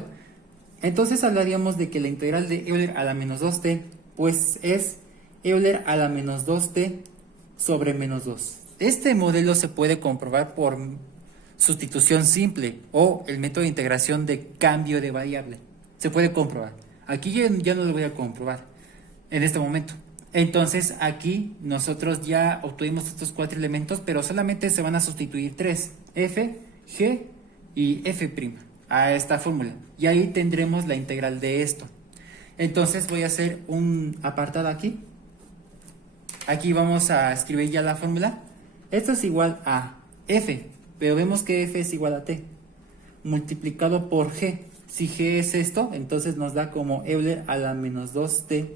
Entonces hablaríamos de que la integral de Euler a la menos 2t pues es Euler a la menos 2t sobre menos 2. Este modelo se puede comprobar por sustitución simple o el método de integración de cambio de variable. Se puede comprobar. Aquí ya no lo voy a comprobar en este momento. Entonces aquí nosotros ya obtuvimos estos cuatro elementos, pero solamente se van a sustituir tres: f, g y f' a esta fórmula, y ahí tendremos la integral de esto. Entonces voy a hacer un apartado aquí vamos a escribir ya la fórmula. Esto es igual a f, pero vemos que f es igual a t, multiplicado por g. Si g es esto, entonces nos da como Euler a la menos 2t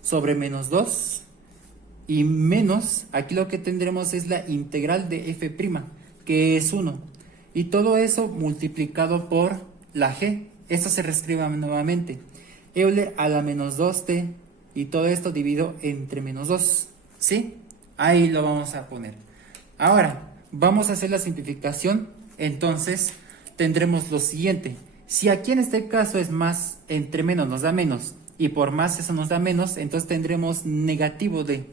sobre menos 2 y menos, aquí lo que tendremos es la integral de f', que es 1. Y todo eso multiplicado por la g. Esto se reescribe nuevamente. Euler a la menos 2t y todo esto dividido entre menos 2. ¿Sí? Ahí lo vamos a poner. Ahora, vamos a hacer la simplificación. Entonces, tendremos lo siguiente. Si aquí en este caso es más, entre menos nos da menos, y por más eso nos da menos, entonces tendremos negativo de.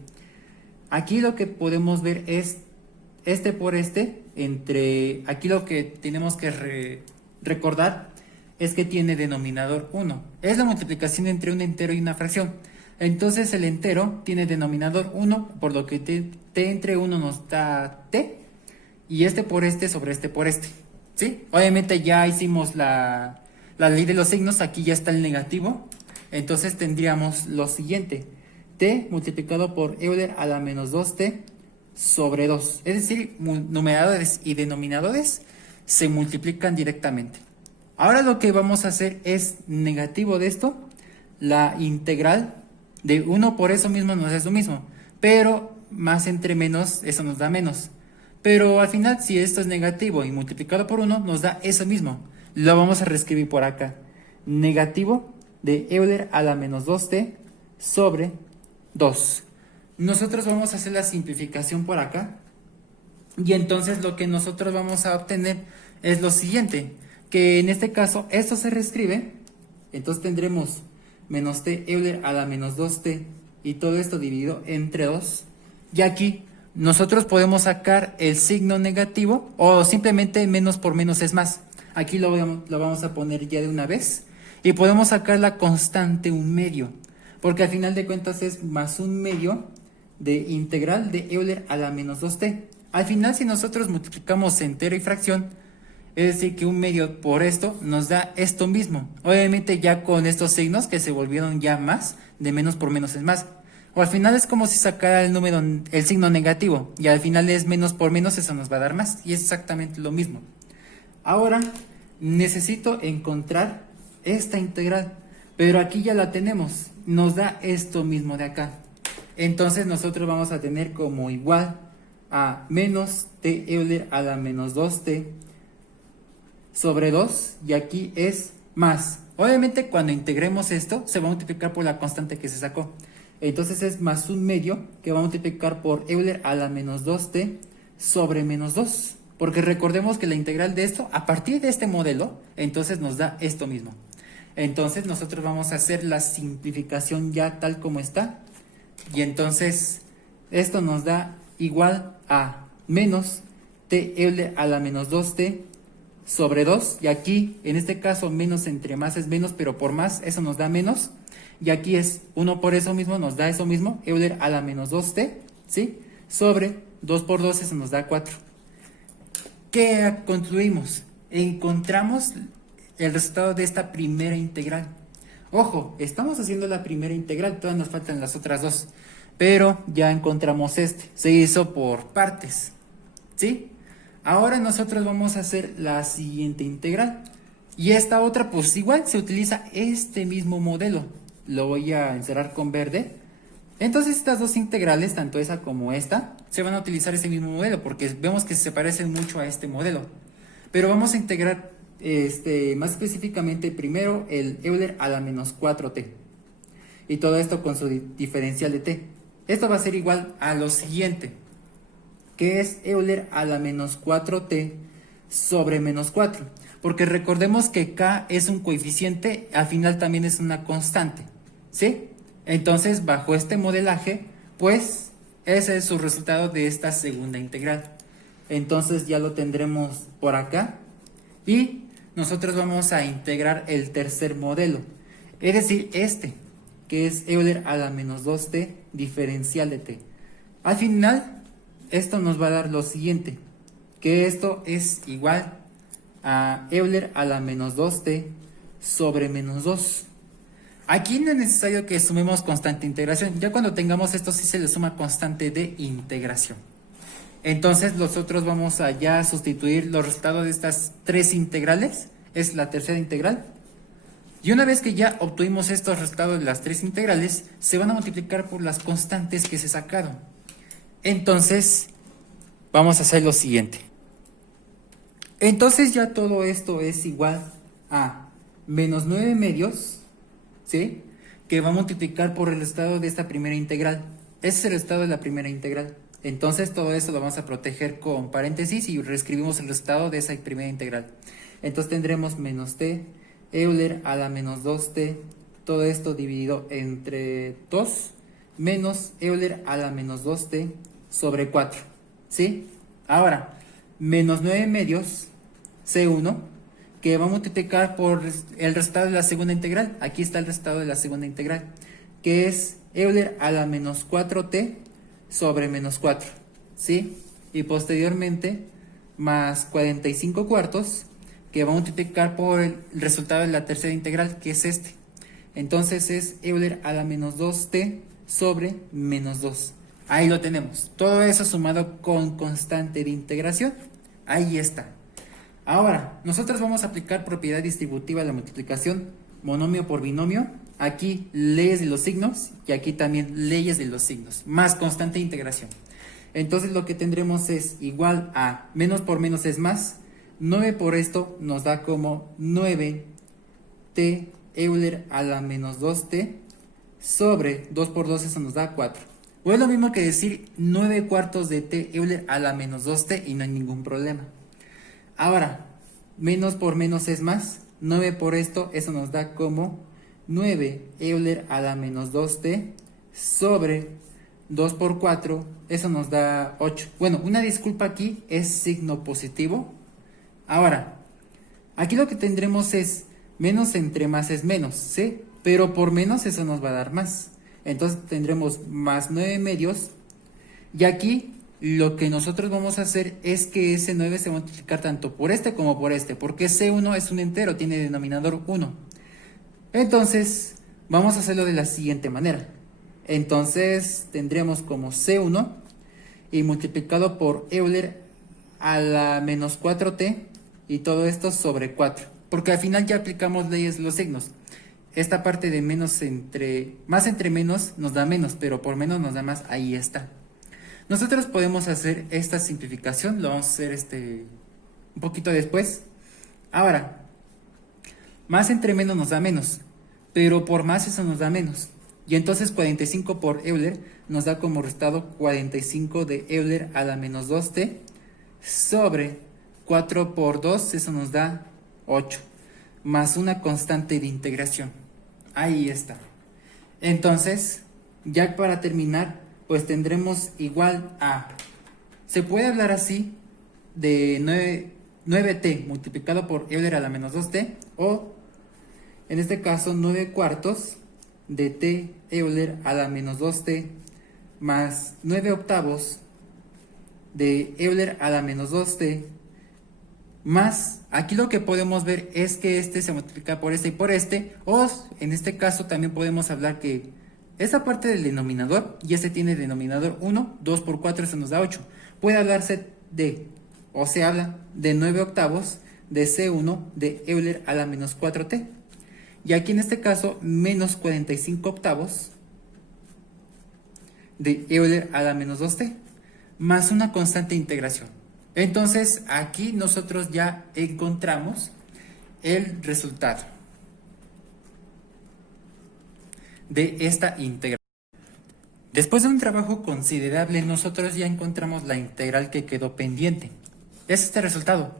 Aquí lo que podemos ver es este por este, aquí lo que tenemos que recordar es que tiene denominador 1. Es la multiplicación entre un entero y una fracción. Entonces el entero tiene denominador 1, por lo que t entre 1 nos da t, y este por este sobre este por este. ¿Sí? Obviamente ya hicimos la ley de los signos, aquí ya está el negativo. Entonces tendríamos lo siguiente. T multiplicado por Euler a la menos 2t sobre 2. Es decir, numeradores y denominadores se multiplican directamente. Ahora lo que vamos a hacer es negativo de esto. La integral de 1 por eso mismo nos es lo mismo. Pero más entre menos, eso nos da menos. Pero al final, si esto es negativo y multiplicado por 1, nos da eso mismo. Lo vamos a reescribir por acá. Negativo de Euler a la menos 2t sobre 2. Nosotros vamos a hacer la simplificación por acá. Y entonces lo que nosotros vamos a obtener es lo siguiente. Que en este caso, esto se reescribe. Entonces tendremos menos t Euler a la menos 2t y todo esto dividido entre 2. Y aquí nosotros podemos sacar el signo negativo o simplemente menos por menos es más. Aquí lo vamos a poner ya de una vez. Y podemos sacar la constante 1/2. Porque al final de cuentas es más 1/2 de integral de Euler a la menos 2t. Al final, si nosotros multiplicamos entero y fracción, es decir que 1/2 por esto nos da esto mismo. Obviamente ya con estos signos que se volvieron ya más, de menos por menos es más. O al final es como si sacara el signo negativo. Y al final es menos por menos, eso nos va a dar más. Y es exactamente lo mismo. Ahora necesito encontrar esta integral. Pero aquí ya la tenemos. Nos da esto mismo de acá. Entonces nosotros vamos a tener como igual a menos t Euler a la menos 2t sobre 2. Y aquí es más. Obviamente cuando integremos esto se va a multiplicar por la constante que se sacó. Entonces es más 1/2 que va a multiplicar por Euler a la menos 2t sobre menos 2. Porque recordemos que la integral de esto, a partir de este modelo, entonces nos da esto mismo. Entonces nosotros vamos a hacer la simplificación ya tal como está. Y entonces esto nos da igual a menos t Euler a la menos 2t sobre 2. Y aquí, en este caso, menos entre más es menos, pero por más, eso nos da menos. Y aquí es 1 por eso mismo, nos da eso mismo, Euler a la menos 2t, ¿sí? Sobre 2 por 2, eso nos da 4. ¿Qué concluimos? Encontramos el resultado de esta primera integral. Ojo, estamos haciendo la primera integral, todavía nos faltan las otras dos. Pero ya encontramos este, se hizo por partes, ¿sí? Ahora nosotros vamos a hacer la siguiente integral. Y esta otra, pues igual se utiliza este mismo modelo. Lo voy a encerrar con verde. Entonces estas dos integrales, tanto esa como esta, se van a utilizar ese mismo modelo porque vemos que se parecen mucho a este modelo. Pero vamos a integrar más específicamente primero el Euler a la menos 4t. Y todo esto con su diferencial de t. Esto va a ser igual a lo siguiente, que es Euler a la menos 4t sobre menos 4. Porque recordemos que k es un coeficiente, al final también es una constante, ¿sí? Entonces, bajo este modelaje, pues ese es su resultado de esta segunda integral. Entonces ya lo tendremos por acá. Y nosotros vamos a integrar el tercer modelo. Es decir, que es Euler a la menos 2t diferencial de t. Al final, esto nos va a dar lo siguiente, que esto es igual a Euler a la menos 2t sobre menos 2. Aquí no es necesario que sumemos constante de integración. Ya cuando tengamos esto sí se le suma constante de integración. Entonces nosotros vamos a ya sustituir los resultados de estas tres integrales, es la tercera integral. Y una vez que ya obtuvimos estos resultados de las tres integrales, se van a multiplicar por las constantes que se sacaron. Entonces, vamos a hacer lo siguiente. Entonces ya todo esto es igual a menos 9 medios, ¿sí? Que va a multiplicar por el resultado de esta primera integral. Ese es el resultado de la primera integral. Entonces todo esto lo vamos a proteger con paréntesis y reescribimos el resultado de esa primera integral. Entonces tendremos menos t Euler a la menos 2t, todo esto dividido entre 2, menos Euler a la menos 2t sobre 4, ¿sí? Ahora, menos 9 medios C1, que va a multiplicar por el resultado de la segunda integral. Aquí está el resultado de la segunda integral, que es Euler a la menos 4t sobre menos 4, ¿sí? Y posteriormente, más 45 cuartos, que va a multiplicar por el resultado de la tercera integral, que es este. Entonces es Euler a la menos 2t sobre menos 2. Ahí lo tenemos. Todo eso sumado con constante de integración. Ahí está. Ahora, nosotros vamos a aplicar propiedad distributiva de la multiplicación, monomio por binomio. Aquí leyes de los signos y aquí también leyes de los signos, más constante de integración. Entonces lo que tendremos es igual a menos por menos es más. 9 por esto nos da como 9t Euler a la menos 2t sobre 2 por 2, eso nos da 4. O es lo mismo que decir 9 cuartos de t Euler a la menos 2t y no hay ningún problema. Ahora, menos por menos es más. 9 por esto, eso nos da como 9 Euler a la menos 2t sobre 2 por 4, eso nos da 8. Bueno, una disculpa aquí, es signo positivo. Ahora, aquí lo que tendremos es menos entre más es menos, ¿sí? Pero por menos eso nos va a dar más. Entonces tendremos más 9 medios. Y aquí lo que nosotros vamos a hacer es que ese 9 se va a multiplicar tanto por este como por este, porque C1 es un entero, tiene denominador 1. Entonces, vamos a hacerlo de la siguiente manera. Entonces, tendremos como C1 y multiplicado por Euler a la menos 4t y todo esto sobre 4. Porque al final ya aplicamos leyes de los signos. Esta parte de menos más entre menos nos da menos, pero por menos nos da más, ahí está. Nosotros podemos hacer esta simplificación, lo vamos a hacer un poquito después. Ahora, más entre menos nos da menos, pero por más eso nos da menos. Y entonces 45 por Euler nos da como resultado 45 de Euler a la menos 2t sobre 4 por 2, eso nos da 8, más una constante de integración. Ahí está. Entonces, ya para terminar, pues tendremos igual a, se puede hablar así de 9t multiplicado por Euler a la menos 2t, o en este caso 9 cuartos de t Euler a la menos 2t más 9 octavos de Euler a la menos 2t más, aquí lo que podemos ver es que este se multiplica por este y por este, o en este caso también podemos hablar que esa parte del denominador, y este tiene denominador 1, 2 por 4, eso nos da 8. Puede hablarse de, o se habla de 9 octavos de C1 de Euler a la menos 4t. Y aquí en este caso, menos 45 octavos de Euler a la menos 2t, más una constante de integración. Entonces, aquí nosotros ya encontramos el resultado de esta integral. Después de un trabajo considerable, nosotros ya encontramos la integral que quedó pendiente. Es este resultado.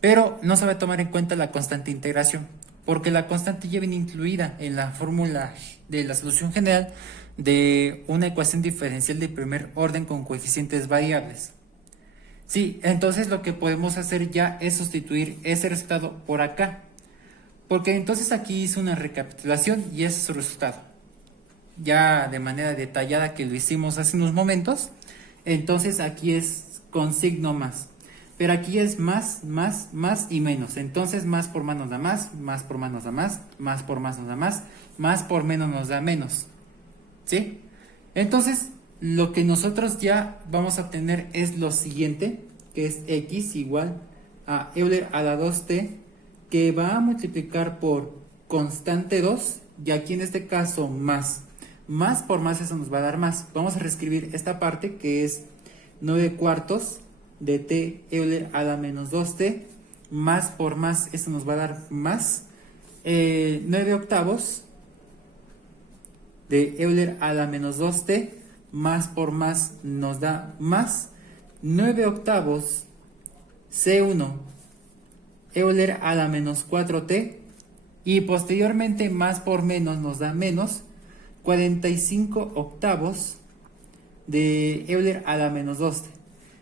Pero no se va a tomar en cuenta la constante de integración, porque la constante ya viene incluida en la fórmula de la solución general de una ecuación diferencial de primer orden con coeficientes variables. Sí, entonces lo que podemos hacer ya es sustituir ese resultado por acá, porque entonces aquí hice una recapitulación y ese es su resultado. Ya de manera detallada que lo hicimos hace unos momentos, entonces aquí es con signo más. Pero aquí es más, más, más y menos. Entonces más por más nos da más, más por más nos da más, más por más nos da más, más por menos nos da menos. ¿Sí? Entonces lo que nosotros ya vamos a obtener es lo siguiente, que es x igual a Euler a la 2t, que va a multiplicar por constante 2, y aquí en este caso más. Más por más, eso nos va a dar más. Vamos a reescribir esta parte que es 9 cuartos de t Euler a la menos 2t, más por más, eso nos va a dar más. 9 octavos de Euler a la menos 2t, más por más nos da más. 9 octavos C1 Euler a la menos 4t, y posteriormente más por menos nos da menos 45 octavos de Euler a la menos 2t.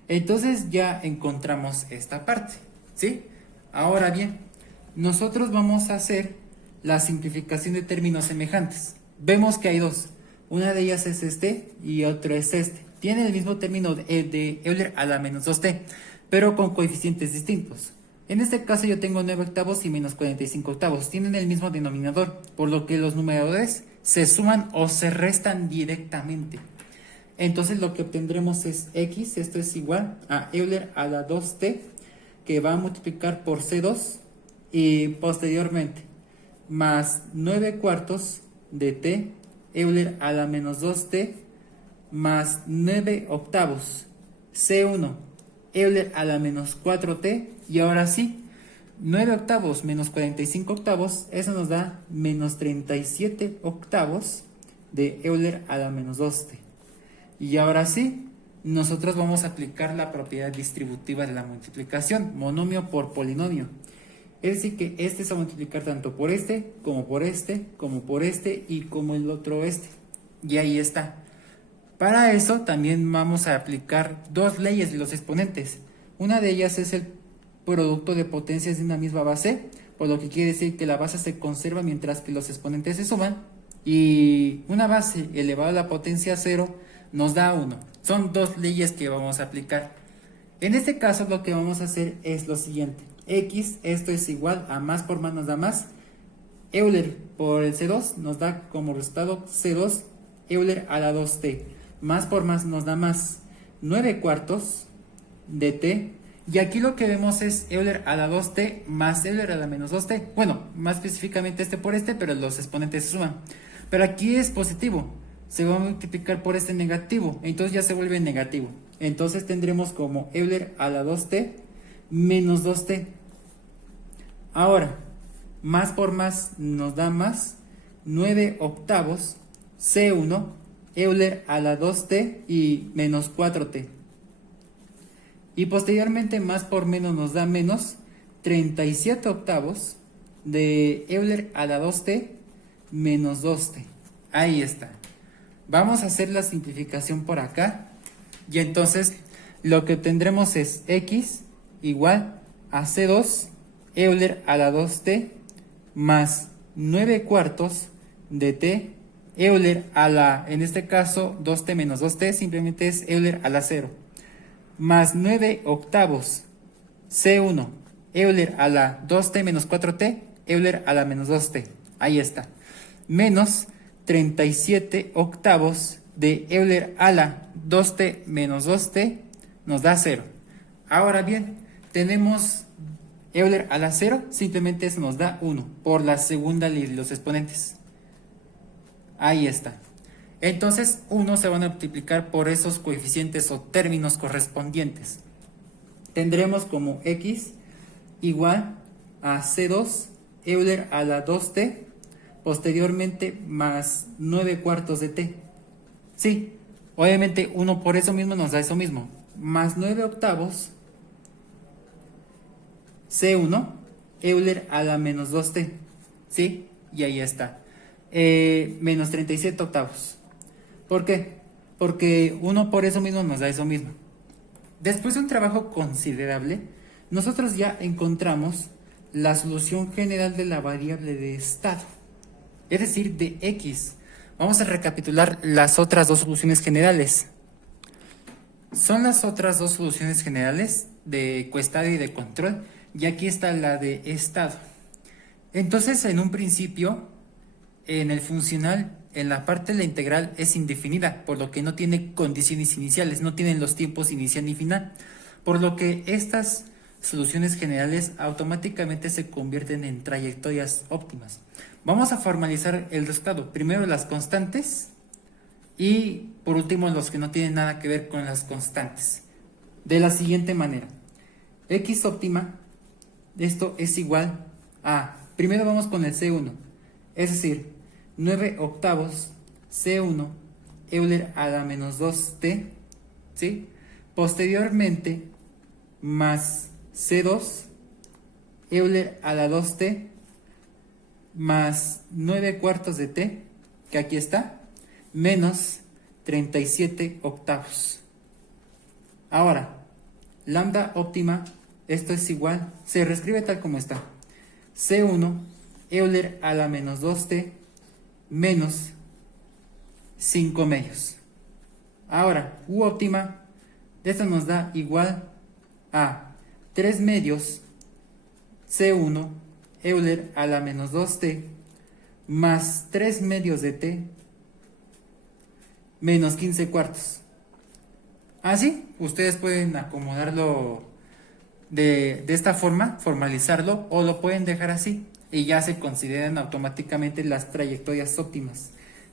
Entonces ya encontramos esta parte, ¿sí? Ahora bien, nosotros vamos a hacer la simplificación de términos semejantes. Vemos que hay dos, una de ellas es este y otro es este. Tienen el mismo término de Euler a la menos 2t, pero con coeficientes distintos. En este caso yo tengo 9 octavos y menos 45 octavos. Tienen el mismo denominador, por lo que los numeradores se suman o se restan directamente. Entonces lo que obtendremos es x, esto es igual a Euler a la 2t, que va a multiplicar por C2 y posteriormente más 9 cuartos de t Euler a la menos 2t más 9 octavos C1 Euler a la menos 4t, y ahora sí, 9 octavos menos 45 octavos, eso nos da menos 37 octavos de Euler a la menos 2t. Y ahora sí, nosotros vamos a aplicar la propiedad distributiva de la multiplicación, monomio por polinomio. Es decir que este se va a multiplicar tanto por este, como por este, como por este y como el otro este. Y ahí está. Para eso también vamos a aplicar dos leyes de los exponentes. Una de ellas es el producto de potencias de una misma base, por lo que quiere decir que la base se conserva mientras que los exponentes se suman. Y una base elevada a la potencia 0 nos da 1. Son dos leyes que vamos a aplicar. En este caso lo que vamos a hacer es lo siguiente. X, esto es igual a más por más nos da más. Euler por el C2 nos da como resultado C2 Euler a la 2t. Más por más nos da más 9 cuartos de t. Y aquí lo que vemos es Euler a la 2t más Euler a la menos 2t. Bueno, más específicamente este por este, pero los exponentes se suman. Pero aquí es positivo. Se va a multiplicar por este negativo. Entonces ya se vuelve negativo. Entonces tendremos como Euler a la 2t menos 2t. Ahora, más por más nos da más 9 octavos C1 Euler a la 2t y menos 4t. Y posteriormente más por menos nos da menos 37 octavos de Euler a la 2t menos 2t. Ahí está. Vamos a hacer la simplificación por acá. Y entonces lo que tendremos es x igual a C2 Euler a la 2t más 9 cuartos de t Euler a la, en este caso 2t menos 2t, simplemente es Euler a la 0, más 9 octavos C1 Euler a la 2t menos 4t Euler a la menos 2t. Ahí está. Menos 37 octavos de Euler a la 2t menos 2t nos da 0. Ahora bien, tenemos Euler a la 0, simplemente eso nos da 1 por la segunda ley de los exponentes. Ahí está. Entonces 1 se van a multiplicar por esos coeficientes o términos correspondientes. Tendremos como x igual a C2 Euler a la 2t, posteriormente más 9 cuartos de t. Sí, obviamente 1 por eso mismo nos da eso mismo, más 9 octavos C1 Euler a la menos 2t. ¿Sí? Y ahí está. Menos 37 octavos. ¿Por qué? Porque 1 por eso mismo nos da eso mismo. Después de un trabajo considerable, nosotros ya encontramos la solución general de la variable de estado, es decir, de x. Vamos a recapitular las otras dos soluciones generales. Son las otras dos soluciones generales de coestado y de control, y aquí está la de estado. Entonces, en un principio, en el funcional, en la parte de la integral es indefinida, por lo que no tiene condiciones iniciales, no tienen los tiempos inicial ni final, por lo que estas soluciones generales automáticamente se convierten en trayectorias óptimas. Vamos a formalizar el resultado. Primero las constantes y por último los que no tienen nada que ver con las constantes. De la siguiente manera. X óptima, esto es igual a, primero vamos con el C1, es decir, 9 octavos C1 Euler a la menos 2t, ¿sí? Posteriormente, más C2 Euler a la 2t más 9 cuartos de t, que aquí está, menos 37 octavos. Ahora, lambda óptima, esto es igual, se reescribe tal como está, C1 Euler a la menos 2t menos 5 medios. Ahora, U óptima, esto nos da igual a 3 medios C1 Euler a la menos 2t más 3 medios de t menos 15 cuartos. Así, ustedes pueden acomodarlo de esta forma, formalizarlo, o lo pueden dejar así y ya se consideran automáticamente las trayectorias óptimas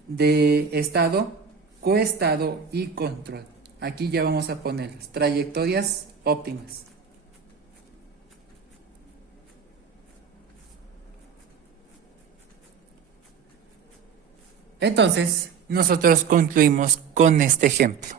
de estado, coestado y control. Aquí ya vamos a poner las trayectorias óptimas. Entonces, nosotros concluimos con este ejemplo.